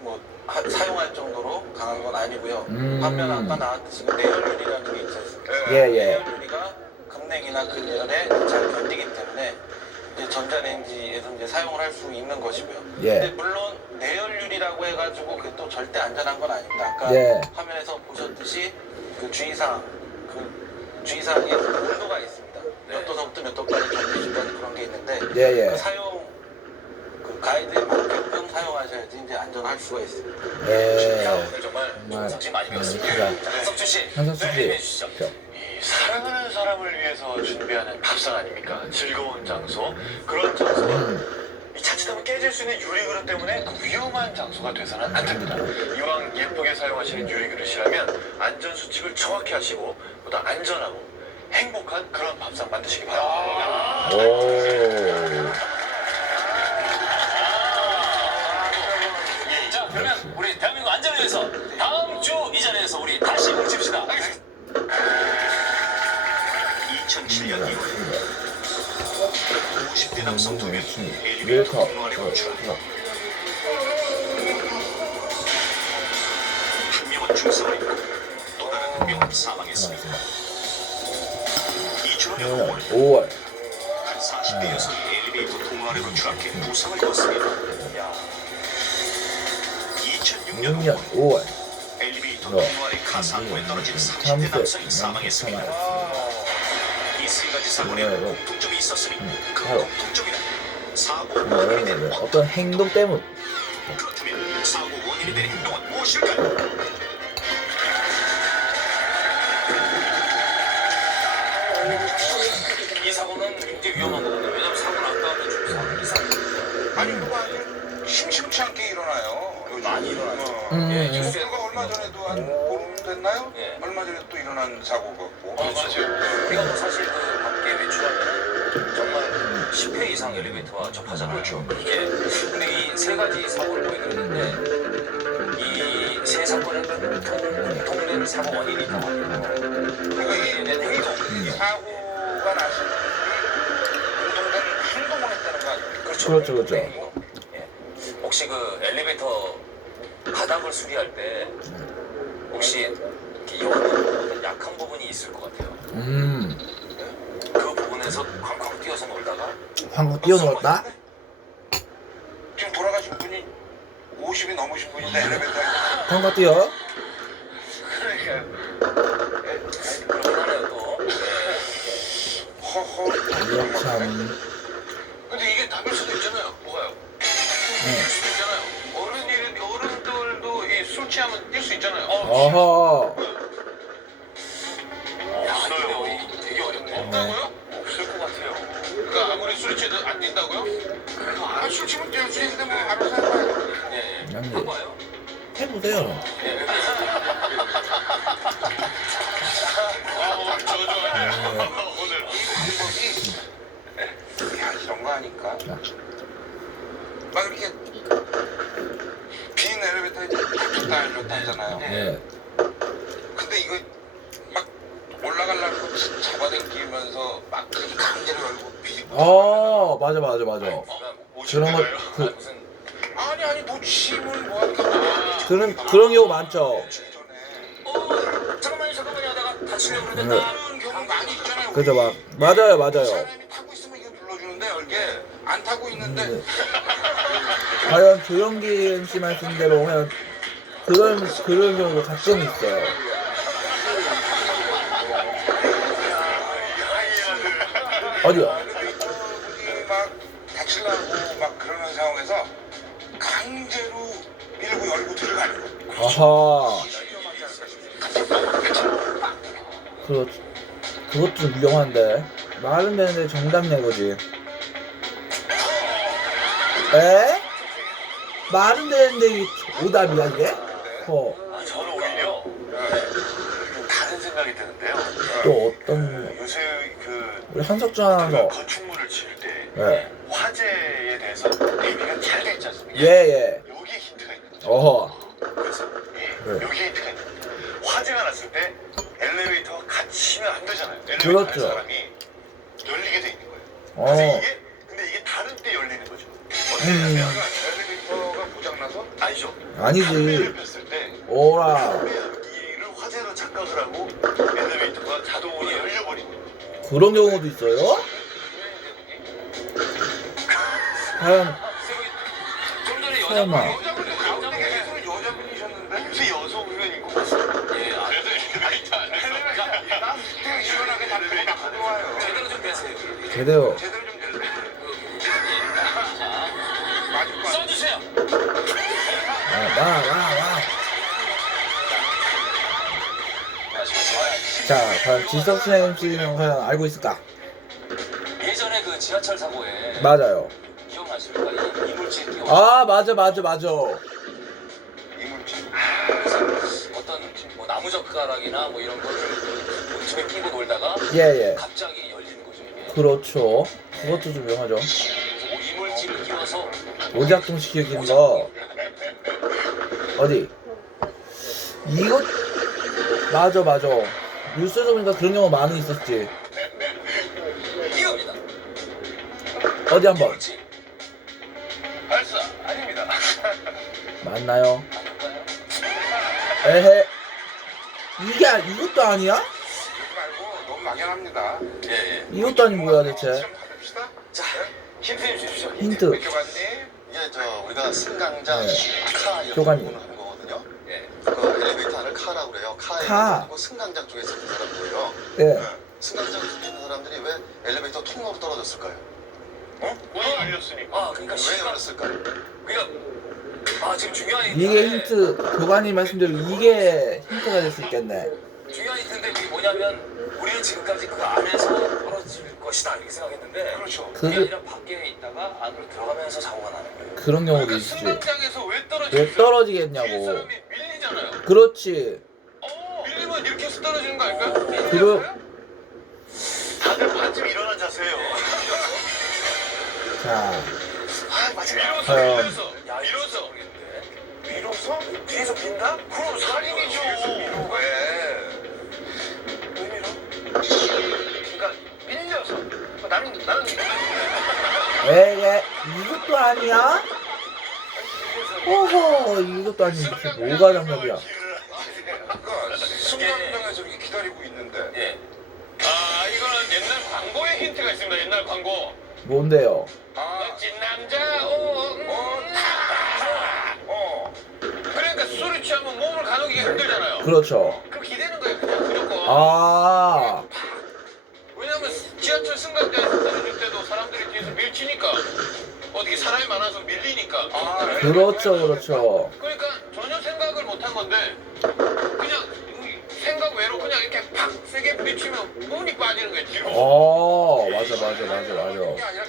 뭐 사용할 정도로 강한 건 아니고요. 반면 아까 나왔듯이 그 내열유리라는 게 있지 않습니까? 예. 내열유리가 급냉이나 근열에 잘 견디기 때문에 이제 전자레인지에서 이제 사용을 할 수 있는 것이고요. 예. 근데 물론 내열유리라고 해가지고 그게 또 절대 안전한 건 아닙니다. 아까 예. 화면에서 보셨듯이 그 주의사항, 그 주의사항에 온도가 있습니다. 몇 도서부터 몇 도까지 견딜 수 있다는 그런 게 있는데 예. 그 사용 그 가이드에 맞게끔 사용하셔야지 이제 안전할 수가 있습니다. 오늘 정말 정말 상식 많이 배웠습니다. 네. 자, 한석준 씨, 한석준 씨. 설명해 주시죠. 이 사랑하는 사람을 위해서 준비하는 밥상 아닙니까? 즐거운 장소. 그런 장소는 이 자칫하면 깨질 수 있는 유리 그릇 때문에 위험한 장소가 돼서는 안 됩니다. 이왕 예쁘게 사용하시는 유리 그릇이라면 안전 수칙을 정확히 하시고 보다 안전하고 행복한 그런 밥상 만드시기 바랍니다. 오. 자, 그러면 우리 대한민국 안전을 위해서 다음 주 이 자리에서 우리 다시 뭉칩시다. 2007년 2월 50대 남성 2명이 엘리베이터 웰컴. 통로안에 검출합니다. 한 명은 중상을 입고 또 다른 한 명은 사망했습니다. 이 주로 2006년 5월. 한 40대 여성이 엘리베이터 통로 아래로 추락해 부상을 입었습니다. 2006년 6년 5월. 엘리베이터 통로 아래 가상고에 떨어진 30대 남성이 사망했습니다. 이 세 가지 사건에 공통점이 있었으니 그 공통점이란 사고 원인이 된 어떤 행동 때문. 그렇다면 사고 원인이 된 행동은 무엇일까요? 이 사고는 굉장히 위험한 거거든요. 왜냐면 사고 난 다음에 중사고 이상. 아니 그거 아주 심심치 않게 일어나요. 요즘. 많이 일어나죠. 예, 뉴스가 얼마 전에도 한 보름 됐나요? 예. 얼마 전에 또 일어난 사고 같고. 맞아요. 우리가 뭐 사실 그 밖에 외출하면 정말 10회 이상 엘리베이터와 접하잖아요. 그렇죠. 예. 근데 이 세 가지 사고를 보여드렸는데 이 세 사건에는 공통된 사고 원인이 있다고 합니다. 그리고 이게 이제 행동. 사고가 났을 때 공동된 행동을 했다는 거 아니에요? 그렇죠. 예. 혹시 그 엘리베이터 바닥을 수리할 때 혹시 이렇게 여는 약한 부분이 있을 것 같아요. 그 부분에서 쾅쾅 뛰어서 놀다가 방금 뛰어놀았다? 지금 돌아가신 분이 50이 넘으신 분인데 엘리베이터에 방금 뛰어? 그렇긴 하네요 또. 허허. 이거 참. 근데 이게 답일 수도 있잖아요. 뭐가요? 뛸 수도 있잖아요. 어른들도 이 술 취하면 뛸 수 있잖아요. 어허. 없어요. 되게 어렵네. 없다고요? 없을 것 같아요. 그러니까 아무리 술 취해도 안 뛴다고요? 아, 술 취면 뛸 수 있는데 뭐 알아서 해봐요. 예. 양지. 봐봐요. 해보세요. 오늘 야, 이런 거 하니까 막 이렇게 빈 엘리베이터에 탁탁 열렸다 하잖아요. 네. 근데 이거 막 올라가려고 잡아당기면서 막 그렇게 강제로 열고 비집고 맞아. 그런 거, 무슨 아니 놓치면 뭐하니까 그런 경우 많죠. 잠깐만요 하다가 다치려고 네. 그러는데 그런 경우 많이 있잖아요. 그죠, 맞아요. 사람이 타고 있으면 이거 눌러주는데 열게 안 타고 있는데 과연 조영기 MC 말씀대로 오면 그런 경우도 가끔 있어요. 어디요? 분이 막 다치려고 막 그러는 상황에서 강제로 밀고 열고 들어가는 거. 아하. 그것도 좀 위험한데. 말은 되는데 정답 내거지. 에? 말은 되는데 이게 오답이야 이게? 저는 오히려 다른 생각이 드는데요. 또 어떤 요새 그 우리 한석준 아나운서. 건축물을 지을 때 예. 화재에 대해서 대비가 잘 돼 있지 않습니까? 예. 여기에 힌트가 있는 거죠. 어허. 그래서 네. 여기에 힌트가 있는 거죠. 화재가 났을 때 엘리베이터가 갇히면 안 되잖아요. 엘리베이터 그렇죠. 타는 사람이 열리게 돼 있는 거예요. 근데 이게 다른 때 열리는 거죠. 어떻게 하냐면 엘리베이터가 고장나서 아니죠. 아니지. 담배를 폈을 때 오라. 담배 연기를 화재로 착각을 하고 엘리베이터가 자동으로 열려버리는 거예요. 그런 경우도 있어요? 과연 좀 전에 설마. 여자분이셨는데 요새 여성 의원인 것 같습니다. 예, 그래도 엘리베이터 안에서 되게 시원하게 다 들어와요. 제대로 좀 되세요. 제대로. 제대로 좀 되세요. 맞을 거 써주세요. 와. 자, 과연 지석순 MC는 과연 알고 있을까? 예전에 그 지하철 사고에 맞아요. 기억나십니까? 이 이물질 끼워. 아, 맞아. 이물질. 어떤 뭐 나무젓가락이나 뭐 이런 거를 몸집에 끼고 놀다가 예. 갑자기 열리는 거죠 이게. 그렇죠. 그것도 좀 위험하죠. 그래서 뭐 이물질을 끼워서 오작동 시키는 거. 어디? 이거 맞아. 뉴스에서 보니까 그런 경우 많이 있었지. 이겁니다. 어디 한번 이물질. 발사 아닙니다. 맞나요? 아닐까요? 에헤. 이것도 아니야? 말고 너무 막연합니다. 예. 이것도 아니 뭐야 대체? 좀 받읍시다. 자, 힌트 좀 주십시오. 힌트. 교관님. 이게 저 우리가 승강장 네. 카 이렇게 교관님. 부분을 하는 거거든요. 예. 그 엘리베이터 안을 카라고 그래요. 카에 카. 그리고 승강장 쪽에 있는 사람들이에요. 예. 승강장 쪽에 있는 사람들이 왜 엘리베이터 통로로 떨어졌을까요? 문이 열렸으니까. 아, 그러니까 왜 열렸을까요? 그러니까 지금 중요한 이게 힌트 교관이 말씀대로 이게 힌트가 될 수 있겠네. 중요한 힌트인데 그게 뭐냐면 우리는 지금까지 그 안에서 떨어질 것이다 이렇게 생각했는데 그렇죠. 그게 그- 아니라 밖에 있다가 안으로 들어가면서 사고가 나는 거예요. 그런 경우도 그러니까 있지. 승강장에서 왜 왜 떨어졌어요? 뒤에 떨어지겠냐고. 사람이 밀리잖아요. 그렇지. 밀리면 이렇게 해서 떨어지는 거 아닐까요? 그러 다들 반쯤 일어난 자세예요. 자 밀어서 과연 밀어서 밀어서 밀어서 뒤에서 빈다? 그럼 살인이죠. 왜? 그러니까 밀려서 나는 에게 이것도 아니야? 오호 이것도 아니면 대체 뭐가 장난이야? 그러니까 승강장에서 이렇게 기다리고 있는데. 예. 이거는 옛날 광고에 힌트가 있습니다. 옛날 광고. 뭔데요? 멋진 남자 그러니까 술을 취하면 몸을 가누기가 힘들잖아요. 그렇죠. 그 기대는 거예요. 그냥 무조건. 아 왜냐면 지하철 승강장에서 떨어질 때도 사람들이 뒤에서 밀치니까 어떻게 사람이 많아서 밀리니까. 그렇죠 그렇죠. 그러니까 전혀 생각을 못한 건데 그냥 생각 외로 그냥 이렇게 팍 세게 부딪히면 문이 빠지는 거예요. 뒤로. 맞아. 이게 아니라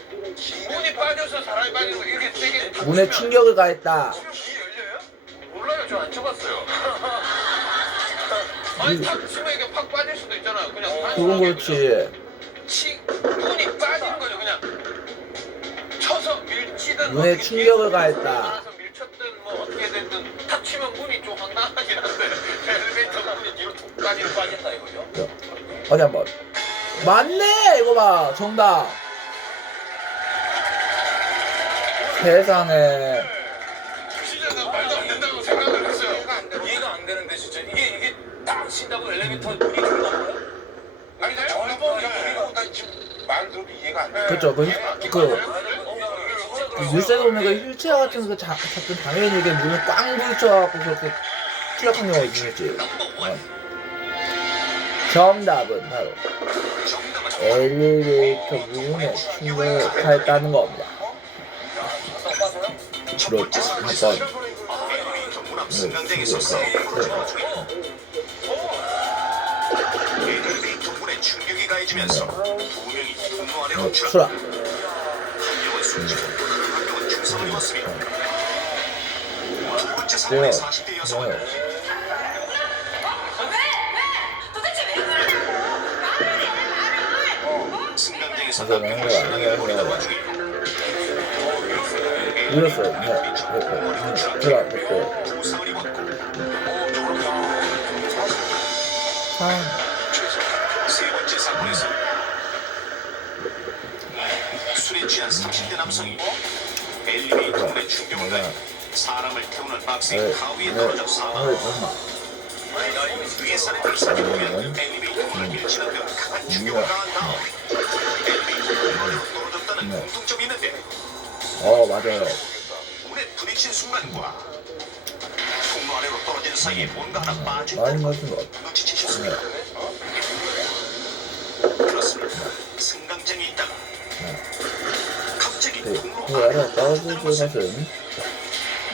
문이 빠져서 사람이 빠지는 거예요. 이렇게 세게 탁 문에 치면. 충격을 가했다. 문이 열려요? 몰라요. 저 안 쳐봤어요. 아니 탁 치면 이게 팍 빠질 수도 있잖아요. 그냥 그건 단순하게 그렇지. 문이 빠지는 거죠. 그냥 쳐서 밀치든 문에 어떻게 충격을 뒤에서 가했다. 밀어서 밀쳤든 뭐 어떻게 됐든 탁 치면 문이 좀 황당하긴 한데 엘리베이터 문이 뒤로 툭 빠진다 이거죠. 어디 한번. 맞네 이거 봐 정답. 세상에. 진짜 나 말도 안 된다고 생각을 했어요. 이해가 안 되는데 진짜 이게 딱 친다고 엘리베이터 문이 들어가는 거야? 아니 나 정말 나 지금 말 들어도 이해가 안 돼. 그렇죠. 뉴스에서 보면 그 휠체어 같은 거 잡든 당연히 이게 문을 꽝 부딪혀갖고 그렇게 추락한 경우가 있겠지. 정답은 바로 엘리베이터 문에 충격을 가했다는 겁니다. 그렇죠. 한번 엘리베이터 문 앞 승강장에서 엘리베이터 문에 충격이 가해지면서 두 명이 통로 아래로 추락. 한 명은 숨지고 한 명은 중상을 입었으며 두 번째 사건의 40대 여성은 승강장에서 남편과 신랑이 버리던 와중에 밀었어요. 추락했고. 부상을 입었고 세 번째 사건에서 술에 취한 30대 남성이 엘리베이터 문에 충격을 가해 사람을 태우는 박스의 가위에 떨어져 사망했고 위에 사례들을 살펴보면 엘리베이터 문을 밀치는 등 강한 충격을 가한 다음 엘리베이터 문으로 떨어졌다는 공통점이 있는데 맞아요. 문에 부딪힌 순간과 통로 아래로 떨어진 사이에 뭔가 하나 빠진 많이 듯 맞은 것 같아. 눈치채셨습니까? 그렇습니다. 승강장에 있다가 갑자기 통로 그 아래 안으로 떨어지는 떨어졌다는 것은 것은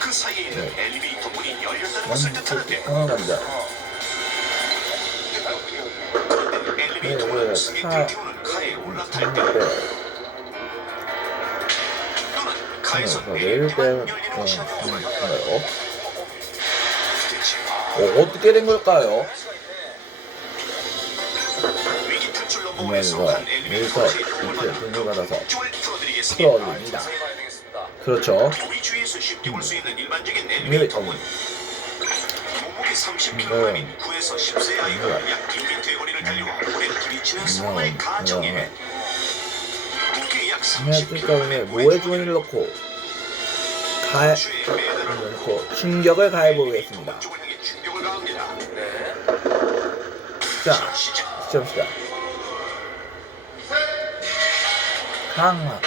그 사이에 있는 엘리베이터 문이 열렸다는 것을 뜻하는데 상황입니다. 그런데 엘리베이터 문은 승객들이 태우는 카에 올라탈 때 또는 카에서 내릴 내릴 때만 때 열리는 것이 아니었어요. 대체 어떻게 된 걸까요? 위기 탈출 넘버원에서 한 엘리베이터 제공을 받은 공정을 풀어드리겠습니다. 풀어드립니다. 그렇죠. 우리 주위에서 쉽게 볼 수 있는 일반적인 엘리베이터 문. 몸무게 30kg인 9에서 10세 아이가 약 2m의 거리를 달리고 물에 부딪히는 상황의 가정에 무게 약 그냥 그러니까 30kg의 모의 주머니를 넣고 충격을 가해보겠습니다. 공쪽을 향해 충격을 가합니다. 자, 시작합시다. 항하.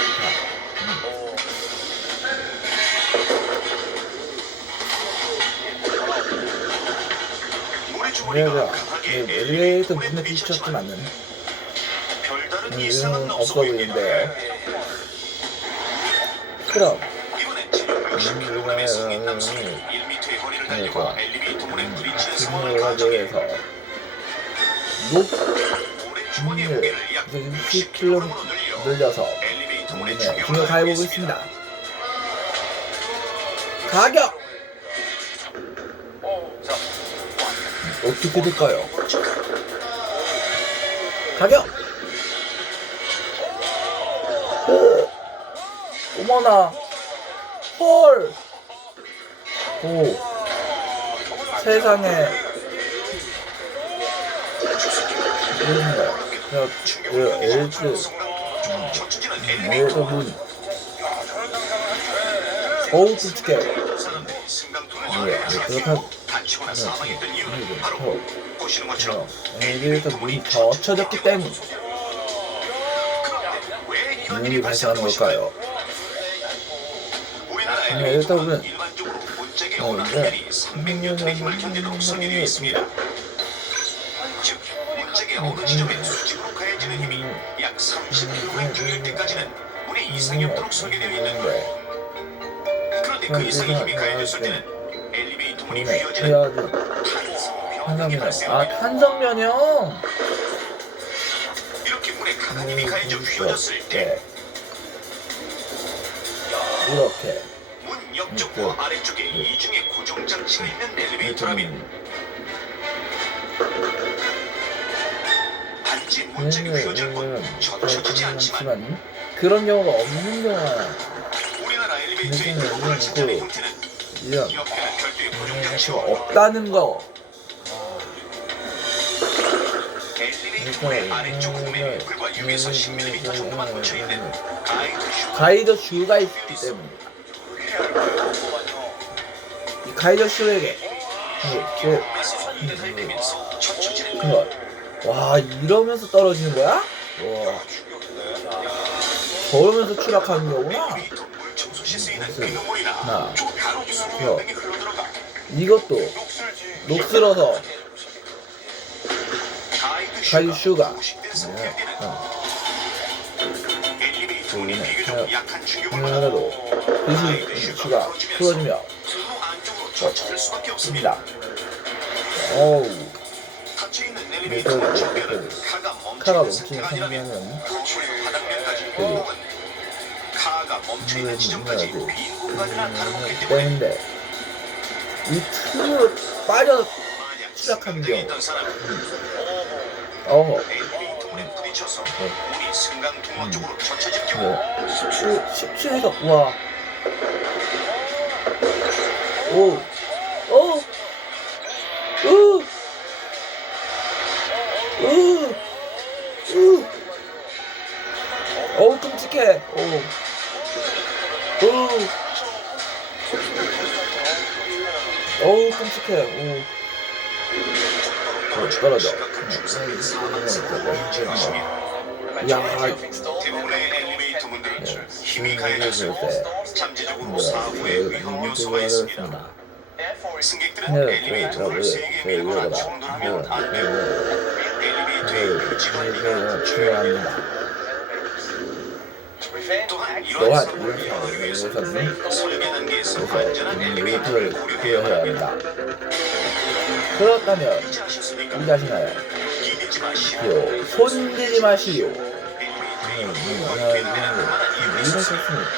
물의 주머니가 내가 강하게 엘리베이터 문에 문에 부딪혔지만 부딪혔지만 않는 별다른 이유는 이상은 없어 없어 보이는데요. 보이는데요. 그럼 이번엔 체력 60kg의 성인 남성이 1m의 거리를 달리고 엘리베이터 문에 부딪히는 상황을 진행을 하기 위해서 가정해 물의 주머니의 무게를 약 60kg 60kg으로 늘려서 엘리베이터 문에 중요 충격을 가해보고 있습니다. 가격! 어떻게 될까요? 가격! 어머나! 헐! 오! 세상에! 이런 LG LG 문 어우 끔찍해. 뭐야 그렇다 다치거나 사망했던 이유는 바로 보시는 것처럼 엘리베이터 문이 젖혀졌기 때문 왜 이런 일이 일이 발생하는 발생하는 걸까요? 우리나라 엘리베이터는 엘리베이터는 일반적으로 문짝의 어느 한면이 300N의 힘을 견디도록 설계되어 있습니다. 즉, 문짝의 어느 지점에 수직으로 가해지는 힘이 약 30kg의 중일 때까지는 문에 이상이 없도록 설계되어 있는 거예요. 그런데 그 이상의 힘이 가해졌을 때는 엘리베이터 문이 휘어지는 탄성 변형이 발생합니다. 아 탄성변형. 이렇게 문에 강한 힘이 가해져 휘어졌을 때 이렇게 문 옆쪽과 아래쪽에 이중의 고정 장치가 있는 엘리베이터라면 단지 문짝이 휘어질 뿐 젖혀지지 않지만 그런 경우가 없는 경우가 우리나라 엘리베이터의 노멀 진단의 형태는 이런 옆에는 별도의 고정 장치가 없다는 거. 엘리베이터 문의 아래쪽 홈에 불과 6에서 10mm 정도만 묻혀있는 가이더 슈가 있기 때문에 이 가이더 슈에게 와 이러면서 떨어지는 거야? 와 저러면서 추락하는 거구나. 하나 이것도 녹슬어서 가이드 슈가 하나로 비실 슈가 풀어지며 입니다. 어우 카가 멈추는 상황은 카가 멈춰있는 지점까지 빈 공간이나 다름없기 때문에 때문에 이 틈으로 빠져 추락하는 경우 엘리베이터 문에 부딪혀서 문이 승강통로 쪽으로 젖혀질 경우 10층에서 우와 오 어우 끔찍해 어우 끔찍해 떨어져 야 대부분의 엘리베이터 문들은 힘이 가해졌을 때 잠재적으로 사후에 위험 요소가 있습니다. 승객들은 엘리베이터 문을 세게 밀거나 충돌하면 안 되고 엘리베이터의 유지를 위한 중요합니다. 또한 이러한 설계를 위해서는 설계 단계에서 안전한 엘리베이터를 고려해야 합니다. 그렇다면 이제 아셨습니까? 이 자신을 기대지 마시오. 손대지 마시오. 엘리베이터의 연구와 괴담에는 그만한 이유가 있었습니다.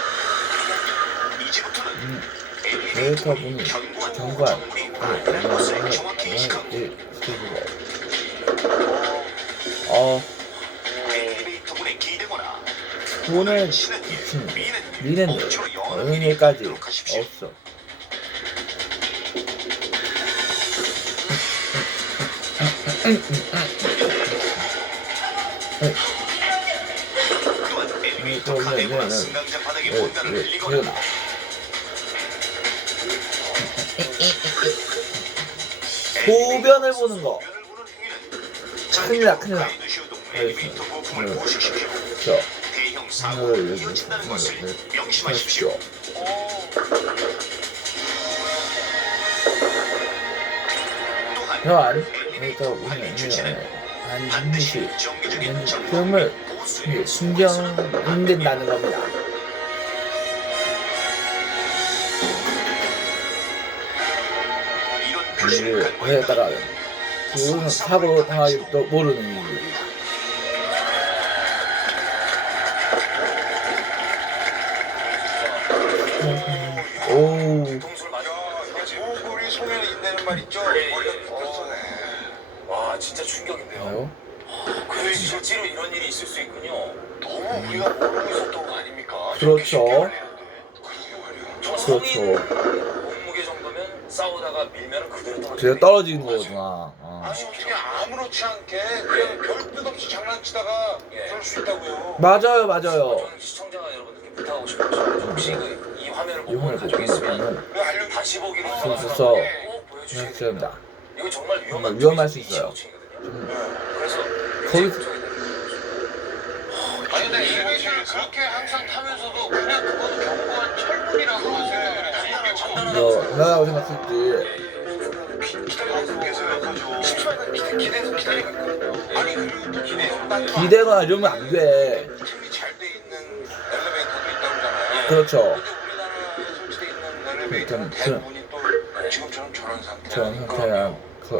이제부터는 엘리베이터 문이 견고한 구조물이 많다는 것을 정확히 인식하고 엘리베이터 문에 기대거나 돈을 치는 일, 미는 일 어느 일까지 없어. 또한 엘리베이터 가대거나 승강장 바닥에 뭔가를 흘리거나 소변을 보는 거. 큰일 나. 엘리베이터 부품을 부식시키고 저 대형 사고로 이어진다는 것을 명심하십시오. 또한 또한 엘리베이터 엘리베이터 관리 운행 주체는 반드시 반드시 정기적인 점검을 보수에 순정된다는 겁니다. 이런 표시를 간과했다가 그에다가 그거는 사고 당하기도 모르는 일입니다. 오, 동술 맞아. 모골이 소면에 있다는 말 있죠? 머리가 뚫렸어네. 와 진짜 충격인데요. 봐요? 근데 실제로 이런 일이 있을 수 있군요. 너무 우리가 모르고 있었던 거 아닙니까? 그렇죠. 저 그렇죠. 성인 몸무게 정도면 싸우다가 밀면 그대로 떨어지는 그게 떨어지는 거구나. 아니 어떻게 아무렇지 않게 그냥 별 뜻 없이 장난치다가 그럴 수 있다고요. 맞아요, 맞아요. 저는 시청자 여러분들께 부탁하고 싶은 것이 혹시 이 화면을 못 이번에 보는 가족이 있으면 보면 왜 알려? 다시 보기로 그래서 꼭 보여주셔야 됩니다. 됩니다. 이거 정말 정말 위험할 수 있어요. 그래서 거기 아니 근데 엘리베이터를 그렇게 항상 타면서도 그냥 그건 견고한 철문이라고 생각을 나라고 생각했지. 기다리고 계세요 가지고 10초간 기대서 기다리고 있거든요. 아니 그리고 또 기대서 기대거나 이러면 안 돼. 시스템이 잘 돼 있는 엘리베이터도 있다고 그러잖아요. 그렇죠. 근데 우리나라에 설치돼 있는 엘리베이터는 대부분이 또 지금처럼 저런 상태 저런 아닌가? 상태야.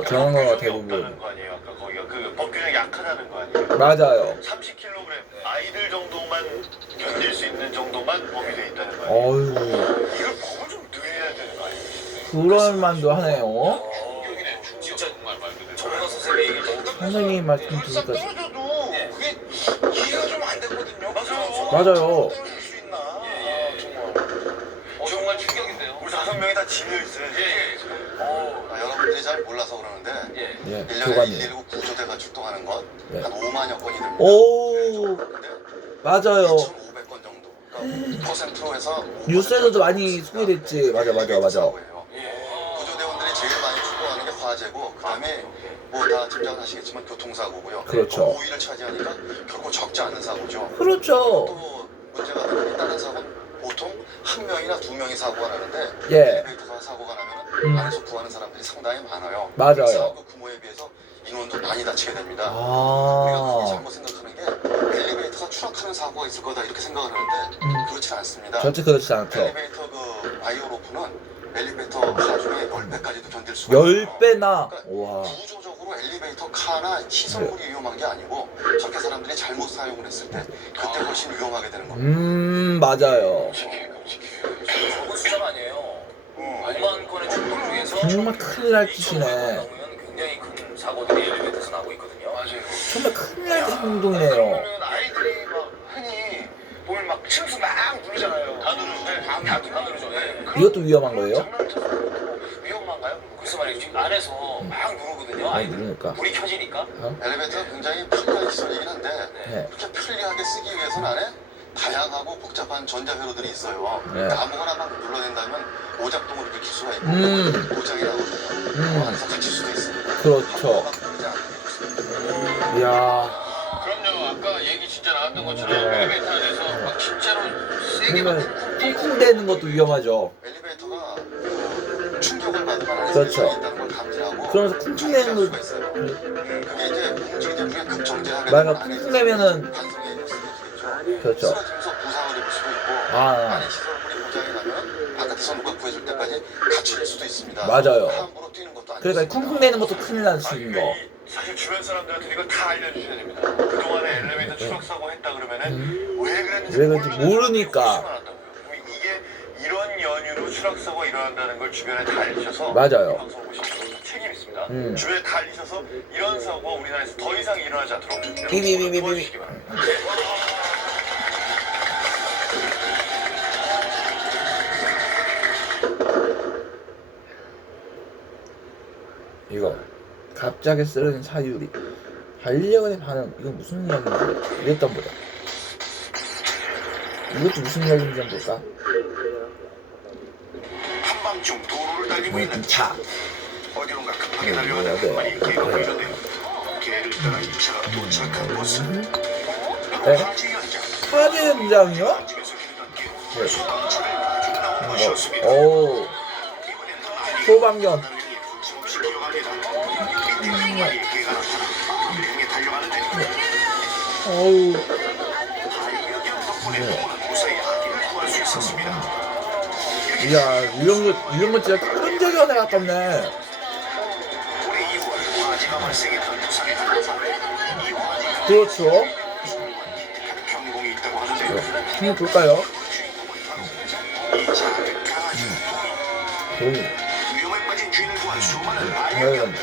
저런 거가 없다는 대부분. 거 아니에요? 아까 거기가 그 법규정이 약하다는 거 아니에요? 맞아요. 30kg 아이들 정도만 견딜 수 있는 정도만 법이 돼 있다는 거 아니에요? 어휴, 이걸 법을 좀 늘려야 되는 거 아니에요? 그런 말도 하네요. 충격이네. 진짜 정말 말 그대로. 전문가 선생님의 얘기를 듣고 선생님 말씀 설사 들으니까 떨어져도 그게 이해가 좀 안 됐거든요. 맞아요. 떨어질 수 있나? 정말 충격인데요. 우리 5명이 다 질려 있어요. 여러분들이 잘 몰라서 그러는데 예. 예, 1년에 교관님. 119 구조대가 출동하는 건 예. 한 5만여 건이 됩니다. 오, 근데 맞아요. 2,500건 정도. 그러니까 5%로 해서 5% 뉴스에서도 많이 소개됐지. 맞아. 구조대원들이 제일 많이 출동하는 게 화재고 그다음에 뭐 다 짐작하시겠지만 교통사고고요. 그렇죠. 5위를 차지하니까 결코 적지 않은 사고죠. 그렇죠. 또 문제가 되는 다른 사고는 보통 한 명이나 두 명이 사고가 나는데 예. 엘리베이터가 사고가 나면 안에서 구하는 사람들이 상당히 많아요. 맞아요. 사고 규모에 비해서 인원도 많이 다치게 됩니다. 우리가 크게 아, 잘못 생각하는 게 엘리베이터가 추락하는 사고가 있을 거다 이렇게 생각을 하는데 그렇지 않습니다. 절대 그렇지 않죠. 엘리베이터 그 바이오로프는 엘리베이터 하중에 10배까지도 견딜 수가 있어요. 10배나. 그러니까 와. 구조적으로 엘리베이터 카나 시설물이 위험한 게 아니고 저렇게 사람들이 잘못 사용을 했을 때 그때 훨씬 위험하게 되는 겁니다. 맞아요. 저거 숫자가 아니에요. 5만 건의 충돌 중에서 정말 큰일 날 2,500건 짓이네. 넘으면 굉장히 큰 사고들이 엘리베이터에서 나고 있거든요. 맞아요. 정말 큰일 날 행동이네요. 그러면 아이들이 막 흔히 보면 막 층수 막 누르잖아요. 다 누르죠. 네, 다 누르죠. 네. 이것도 위험한 거예요? 장난쳐서 위험한가요? 글쎄 말이에요. 지금 안에서 막 누르거든요. 아, 아이들. 누르니까. 불이 켜지니까. 엘리베이터가 굉장히 편리한 시설이긴 한데 네. 그렇게 편리하게 쓰기 위해서는 안에 다양하고 복잡한 전자회로들이 있어요. 네. 그러니까 아무거나 막 눌러낸다면 오작동을 일으킬 수가 있고 고장이 나거든요. 안에서 다칠 수도 있습니다. 그렇죠. 막 누르지 않고 이야. 그럼요. 아까 얘기 진짜 나왔던 것처럼 네. 엘리베이터 안에서 막 진짜로 세게 막 그러면 쿵쿵대는 것도 위험하죠. 엘리베이터가 그 충격을 받으면 안에서 그렇죠. 열이 있다는 걸 감지하고 그러면서 쿵쿵대는 정지할 거. 수가 있어요. 그게 이제 움직이는 중에 급정지하게 맞아, 되면 안에서 쿵쿵대면은. 반성이 있으시겠죠. 그렇죠. 쓰러지면서 부상을 입을 수도 있고 아. 안에 시설물이 고장이 나면 바깥에서 누가 구해줄 때까지 다칠 수도 있습니다. 맞아요. 함부로 뛰는 것도 아니고. 그러니까 쿵쿵대는 것도 큰일 날 수 있는 거. 사실 주변 사람들한테 이걸 다 알려주셔야 됩니다. 그동안에 엘리베이터 추락 사고 했다 그러면은 왜 그랬는지 왜 그런지 모르니까. 이게 이런 연유로 추락 사고가 일어난다는 걸 주변에 다 알리셔서 맞아요. 이 방송 보시면 책임 있습니다. 음. 주변에 다 알리셔서 이런 사고가 우리나라에서 더 이상 일어나지 않도록 비비비비비. 도와주시기 바랍니다. 이거 갑자기 쓰러진 사유리 반려견의 반응 이건 무슨 이야기인지 이랬던 보다. 이것도 무슨 이야기인지 한번 볼까? 한밤중 도로를 달리고 있는 차. 어디론가 급하게 달려가는 한 마리의 개가 보이는데요. 개를 따라 이 차가 도착한 곳은 바로 네? 화재 현장. 화재 현장이요? 네. 오. 소방견. 어우. 이야, 이런 거 진짜 끈적여서 아깝네. 그렇죠. 한번 볼까요? 위험에 빠진 주인을 구한 수많은 반려견.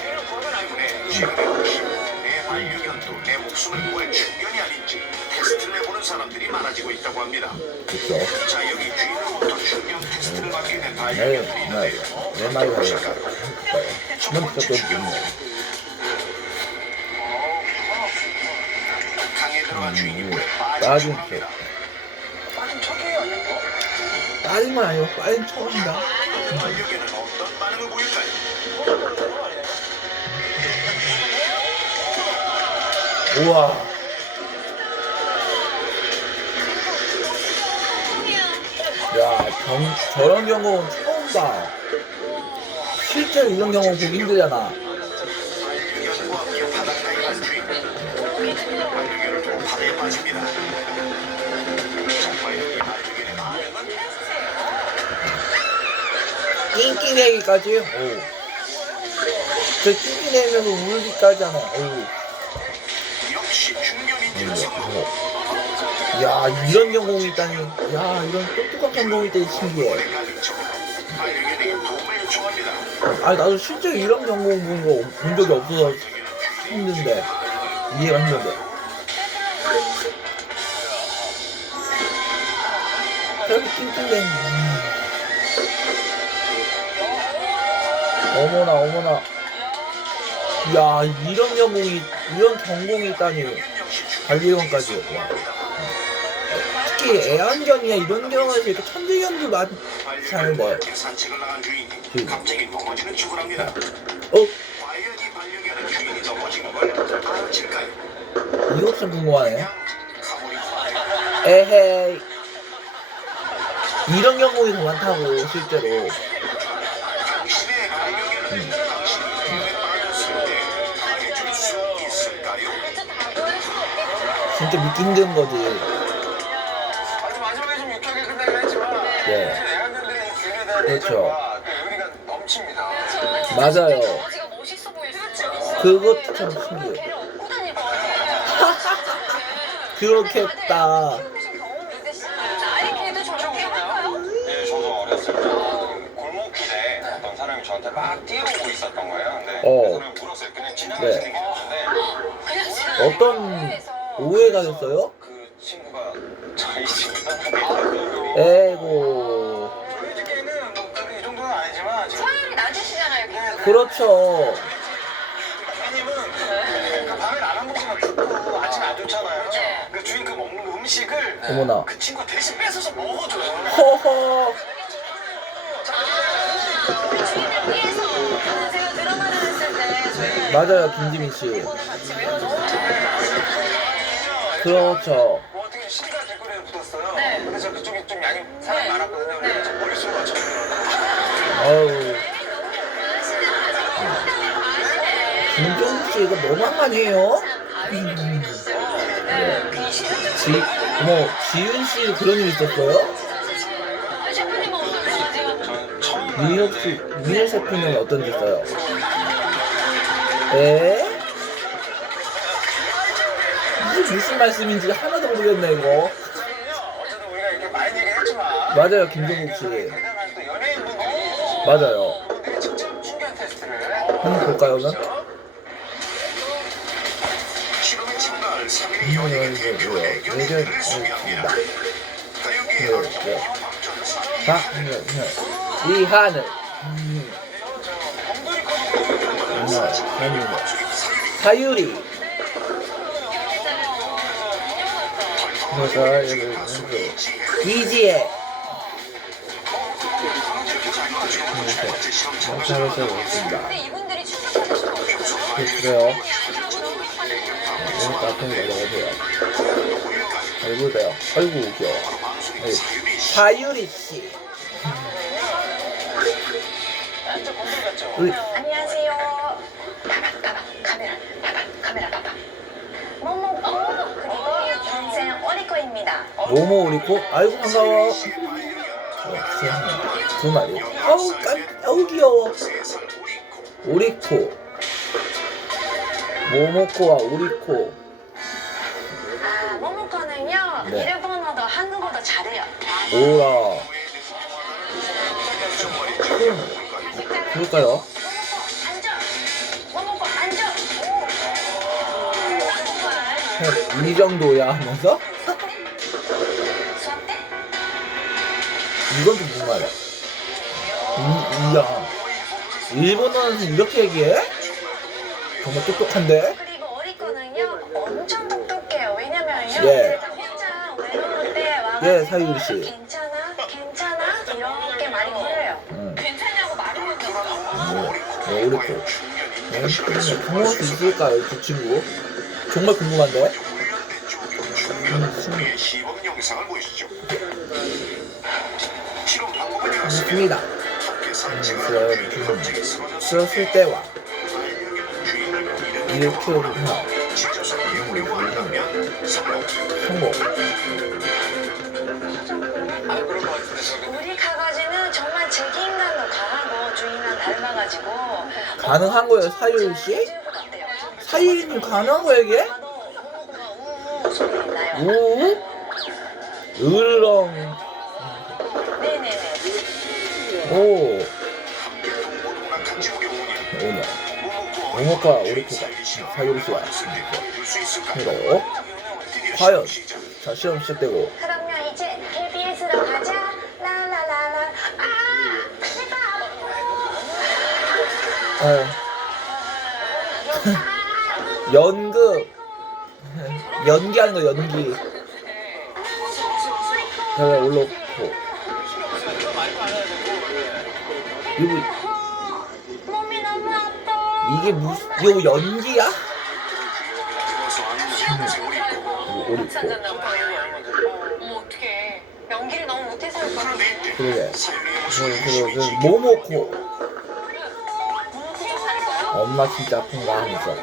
내 반려견도 내 목숨을 구할 중견이 아닌지 테스트를 해보는 사람들이 많아지고 있다고 합니다. 그렇죠. 자, 여기 주인으로부터 중견 테스트를 받게 된 반려견들이 있는데요. 내 말이 가요. 첫 번째 중견. 강에 들어간 주인이 물에 빠진 빠진 척. 빠진 건 아니고 빠진 척입니다. 반려견은 어떤 반응을 보일까요? 우와. 야, 저런 경우는 처음 봐. 실제로 이런 경우 보기 힘들잖아. 반려견과 함께 바닷가에 간 주인. 반려견을 두고 바다에 빠집니다. 정말 이 반려견의 반응은 낑낑 내기까지? 오. 저 낑낑 내면서 울기까지 하네. 오. 역시 중견인지는 성공. 야, 이런 경공이 있다니. 야, 이런 똑똑한 경공이 있다니 신기해. 반려견에게 도움을 요청합니다. 아니, 나도 실제로 이런 경공 본 적이 없어서 힘든데. 이해가 힘든데. 저렇게 낑낑대니. 어머나, 어머나. 야, 이런 경공이 있다니. 반려견까지. 와. 특히 애완견이나 이런 경우에서 이렇게 천재견도 많잖은데. 산책을 나간 주인이 갑자기 넘어지는 척을 합니다. 어? 과연 이 반려견은 주인이 넘어진 걸 알아챌까요? 이거 좀 궁금하네. 가물이 에헤이. 이런 경우가 더 많다고, 실제로. 당신의 반려견은 당신이 물에 빠졌을 때 알려줄 수 있을까요? 진짜 믿기 힘든 거지. 아주 마지막에 좀 유쾌하게 끝나긴 했지만 네. 사실 애완견들의 이 주인에 대한 그렇죠. 애정과 또 의리가 넘칩니다. 맞아요. 강아지가 멋있어 보일 수 있어. 그것도 참 신기해. 걔를 업고 다닐 거 같아. 그렇겠다. 키워보신 경험이 있으시면 나의 개도 저렇게 할까요? 예, 저도 어렸을 때 골목길에 어떤 사람이 저한테 막 뛰어오고 있었던 거예요. 근데 그 사람이 물었어요. 그냥 지나가시는 네. 길이었는데 그냥 지나가는 어떤 오해가 됐어요? 그 친구가 저희 집을 떠나고 에고. 저희 집에는 뭐 이 정도는 아니지만 서열이 낮으시잖아요. 걔가. 그렇죠. 회님은 그 밤에 라면 먹으면 춥고 아침에 안 좋잖아요. 네. 그 주인 그 먹는 음식을 어머나. 그 친구가 대신 뺏어서 먹어줘요. 허허. 주인을 위해서. 제가 드라마를 했을 때 저희가 맞아요, 김지민 씨. 같이 외워줬어요. 그렇죠. 뭐 어떻게 시리가 길거리에 붙었어요. 네. 근데 저 그쪽이 좀 양이 사람이 네. 많았거든요. 네. 그래서 저 머릿속으로 맞췄어요. 어우. 김종국 씨 이거 너무한 거 아니에요? 지윤 씨 그런 일 있었어요? 셰프님은 어떤 강아지가 전 처음 민혁 셰프는 어떤 일 있어요? 에? 이게 무슨 말씀인지 하나도 모르겠네 이거. 어쨌든 우리가 이렇게 많이 얘기했지만 맞아요, 김종국 씨. 대단한 또 연예인분들이 맞아요. 분들이 직접 중견 테스트를 한번 볼까요, 그럼? 실험에 참가할 3일의 연예계 대표 애견인들을 소개합니다. 가요계의 얼굴 박전사, 이하늘. 곰돌이 커서 사유리. 이지혜. 잘해서 오겠습니다. 근데 이분들이 출석하실 수 없어요. 그래요. 오늘 카페에 가져가세요. 누구세요? 아이고 귀여워. 네. 사유리 씨. 완전 건들 같죠? 우리 안녕하세요. 봐봐, 카메라 봐봐. 모모 그리고 동생 오리코입니다. 모모 오리코. 아이고 반가워. 두 마리. 아우 귀여워. 오리코. 모모코와 오리코. 아, 모모코는요. 네. 일본어도 한국어도 잘해요. 오라. 그럴까요? 모모코 앉아. 이 정도야 하면서? 수업 때? 이건 또 무슨 말이야? 이야. 일본어는 이렇게 얘기해? 정말 똑똑한데? 그리고 오리코는요. 엄청 똑똑해요. 왜냐면요. 예. 혼자 외로울 때 와가지고 예, 사유리 씨. 괜찮아 이렇게 많이 물어요. 괜찮냐고 말을 못하고. 오리코. 부모할 수 있을까요, 그 친구? 정말 궁금한데? 시범 영상을 보시죠. 실험 방법은 좋습니다. 그랬을 때와 이렇게 하나 성공. 우리 강아지는 정말 책임감도 강하고 주인랑 닮아가지고 가능한 거예요, 사유리 씨? 사유리님 가능한 거 얘기해? 모모코가 우우 소리 나요. 우? 으르렁. 네네네. 오. 오늘 모모코와 오리코가 사유리 씨와 그리고 과연 자 시험 시작되고 그러면 이제 KBS로 가자. 라라라라. 아, 배가 아파. 연극 연기하는 거 연기. 그래 올라오고 이거 몸이 너무 아파. 이게 무슨 이거 연기야? 오리코. 어머 어떡해. 연기를 너무 못해서 그럴 것 같아. 그러게. 그리고 모모코. 엄마 진짜 아픈가 하면서.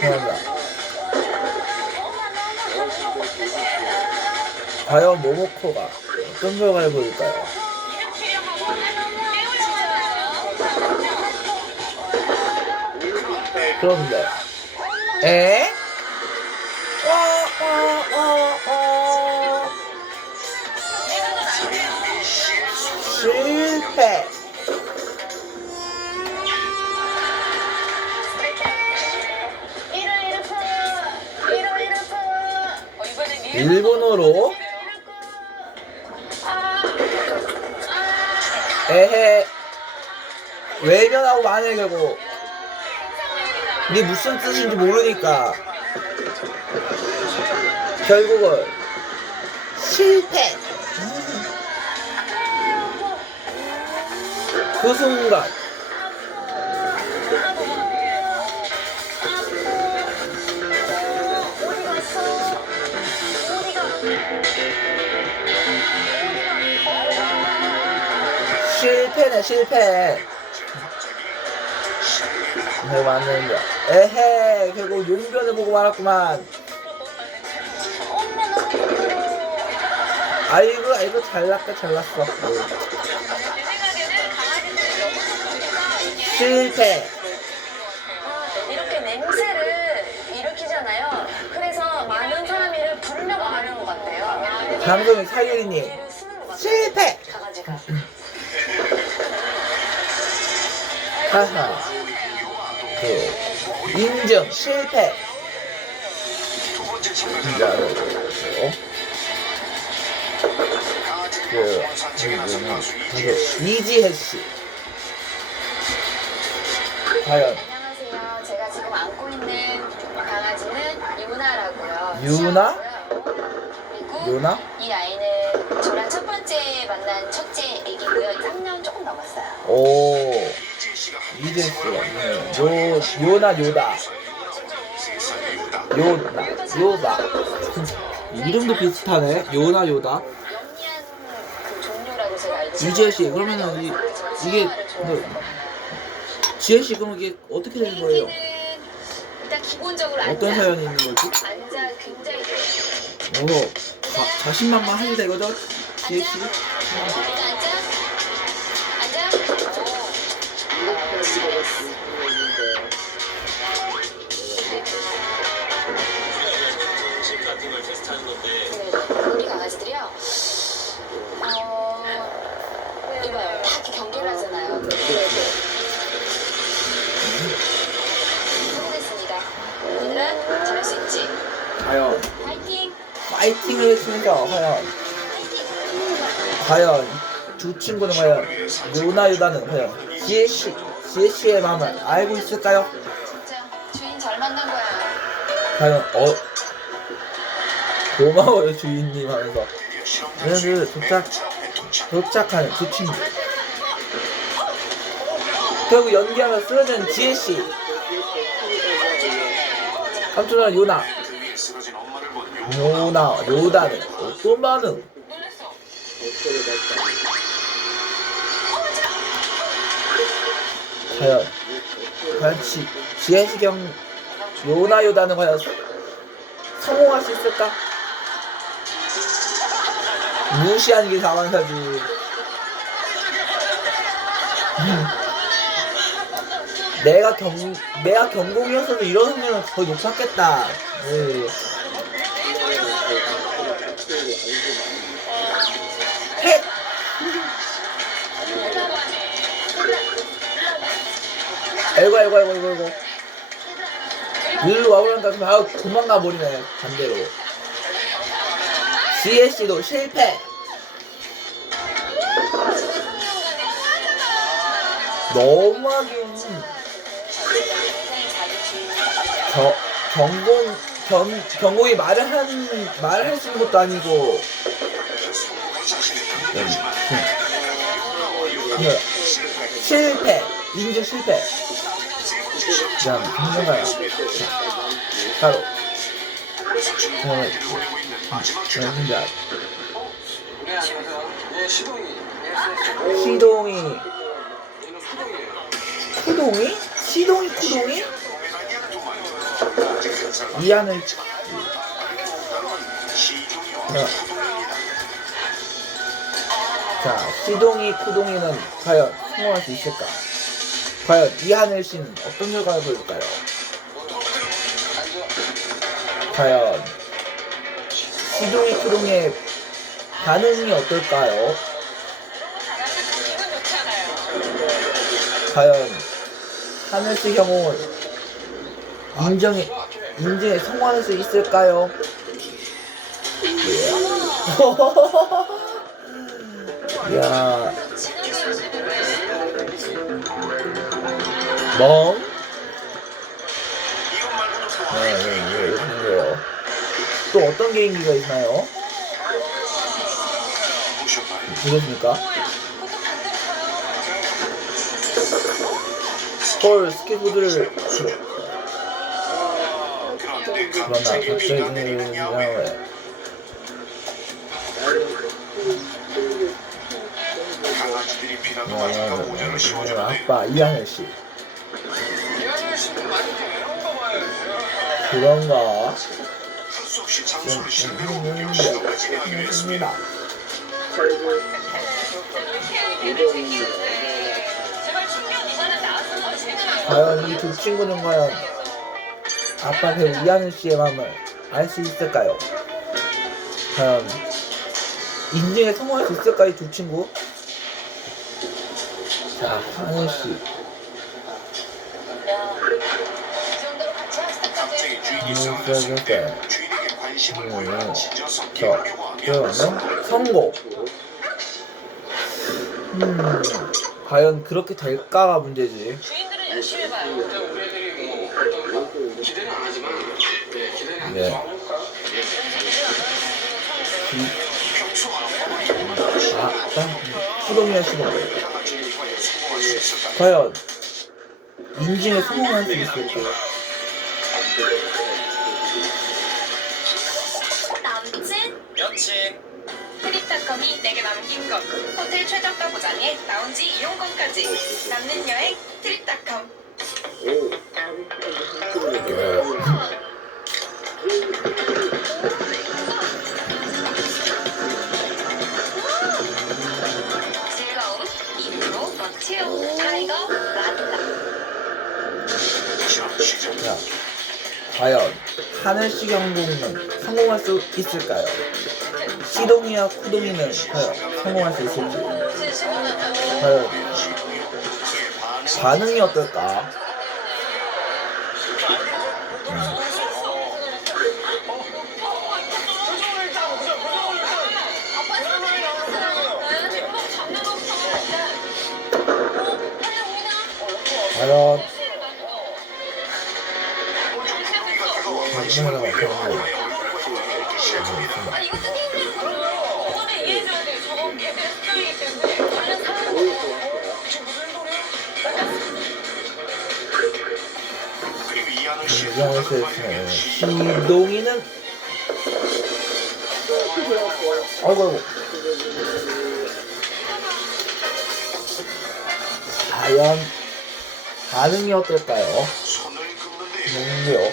감사합니다. 과연 모모코가 어떤 결과를 보일까요? 그런데 에? 실패. 일본어로 에헤 외면하고 만을 결고 이게 무슨 뜻인지 모르니까 결국은 실패. 그 순간 실패네 실패. 네 맞는데 에헤 결국 용변을 보고 말았구만. 아이고 잘났다 잘났어. 실패. 이렇게 냄새를 일으키잖아요. 그래서 많은 사람이 부르려고 하는 것 같아요. 방송의 사유리님 실패. 강아지가. 하하. 그 인증 실패. 진짜 이지혜 씨. 과연 안녕하세요. 제가 지금 안고 있는 강아지는 유나라고요. 유나? 그리고 유나? 이 아이는 저랑 첫 번째 만난 첫째 애기고요. 3년 조금 넘었어요. 오 이지혜 씨가 요나 요다. 요다. 이름도 비슷하네. 요나 요다. 영리한 그 종류라고 제가 알지. 유지혜 씨, 그러면은 이게 지혜 씨 그럼 이게 어떻게 되는 거예요? 비행기는 일단 기본적으로 어떤 앉아. 사연이 있는 거지? 앉아 굉장히 자신만만 하게 되거든, 지혜 씨. 앉아. 앉아. 우리 강아지들이요. 이봐요. 다 이렇게 경계를 하잖아요. 성공했습니다. 얘들아, 잘할 수 있지? 과연 파이팅! 파이팅을 했습니다. 과연 두 친구는 과연 요나 요다는 과연 지혜 씨의 마음을 알고 있을까요? 진짜 주인 잘 만난 거야. 과연 고마워요 주인님 하면서 얘네들 도착하는 두 친구. 결국 연기하며 쓰러진 지혜씨. 삼촌은 요다는 어떤 반응? 과연 지혜시경 요다는 과연 성공할 수 있을까? 무시하는 게 다반사지. 내가 경공이었어도 이런 확률은 거의 높았겠다. 헷! 아이고. 일로 와보니까 바로 도망가 버리네, 반대로. 지혜씨도 실패! 너무하긴. 경공이 말을 할 수 있는 것도 아니고. 실패! 인증 실패! 그냥 행동가야. 바로 혼자 시동이 쿠동이 이안을 자, 시동이 쿠동이는 과연 성공할 수 있을까? 과연 이하늘 씨는 어떤 결과를 보일까요? 과연 시동이 쿠동의 반응이 어떨까요? 과연 하늘 씨 경험을 인증에 성공할 수 있을까요? 야, 멍? 네. 또 어떤 개인기가 있나요? 보셨습니까? 헐, 스케보드를 그러나 갑자기 아빠 이하늘 씨. 그런가? 과연 이 두 친구는 과연 아빠 배우 이하늘 씨의 마음을 알 수 있을까요? 과연 인증에 성공할 수 있을까 이 두 친구? 자, 하늘 씨. 그러면 성공. 과연 그렇게 될까가 문제지. 주인들은 열심히 봐요. 우리 애들이 뭐 기대는 안 하지만 기대는 안 네. 하죠. 수동이야 시동. 과연 인증에 성공할 수 있을까? 트립닷컴이 내게 남긴 것. 호텔 최저가 보장에 라운지 이용권까지. 남는 여행 트립닷컴. 즐거움 2% 멋지요. 타이거 라틀라. 자, 과연 하늘식 항공은 성공할 수 있을까요? 시동이와 쿠동이는 과연 성공할 수 있을지. 과연 반응이 어떨까? 과연 이거는 이해해줘야 돼요. 저건 걔네 스토리이기 때문에 관련 사항이거든요. 그리고 이하늘 씨 시동이는 아이고 과연 반응이 어떨까요? 손을 긋는데 뭔데요?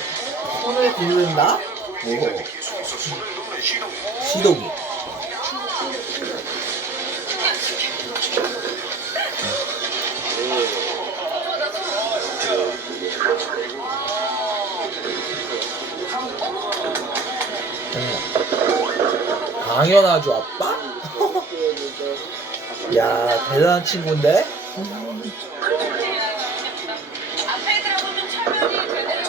손을 긁는다? 오, 계속해서 손을 긋는 시동. 시동이. 당연하죠, 아빠? 야, 대단한 친구인데? 앞에 애들하고 좀 철면이 되네요.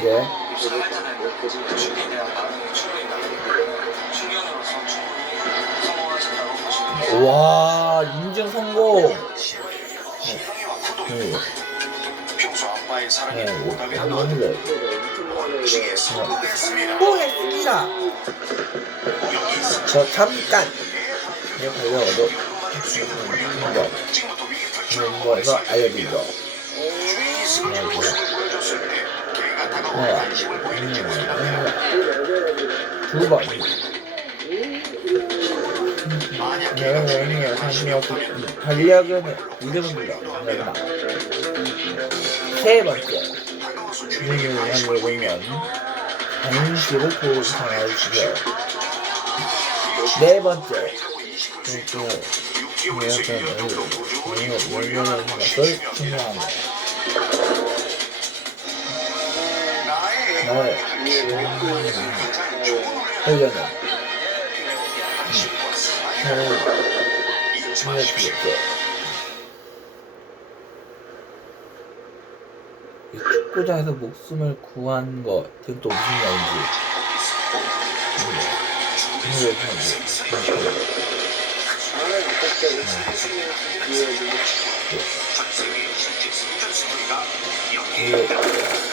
예. 충격에 대한 반응이 충분히 나오고 충격으로서 충분히 성공하셨다고 보시면 돼요. 와, 인증 성공. 평소 아빠의 사랑에 네, 보답이라도 오늘 멋지게 성공했습니다. 성공했습니다. 저 잠깐 달려가도 이런 거에서 알려드리죠. 주인이 쓰러진 모습을 보여줬을 때 개가 다가와 관심을 보이는지 확인합니다. 두 번. 만약 개가 주인에게 관심이 없다면 달력은 이름입니다. 세 번째. 다가와서 주인에게 주인을 관심을 향해 보이면 보면 간식을 보상해주세요. 네 번째. 6개월에서 1년 정도 꾸준히 훈련하는 것이 것을 중요합니다. 중요합니다. 나의 나의 가장 좋은 훈련은 훈련은 관심과 사랑이 잊지 마십시오. 이 축구장에서 목숨을 구한 거 지금 또 무슨 말인지 전 세계의 실제 승전 스토리가 여기에 있다.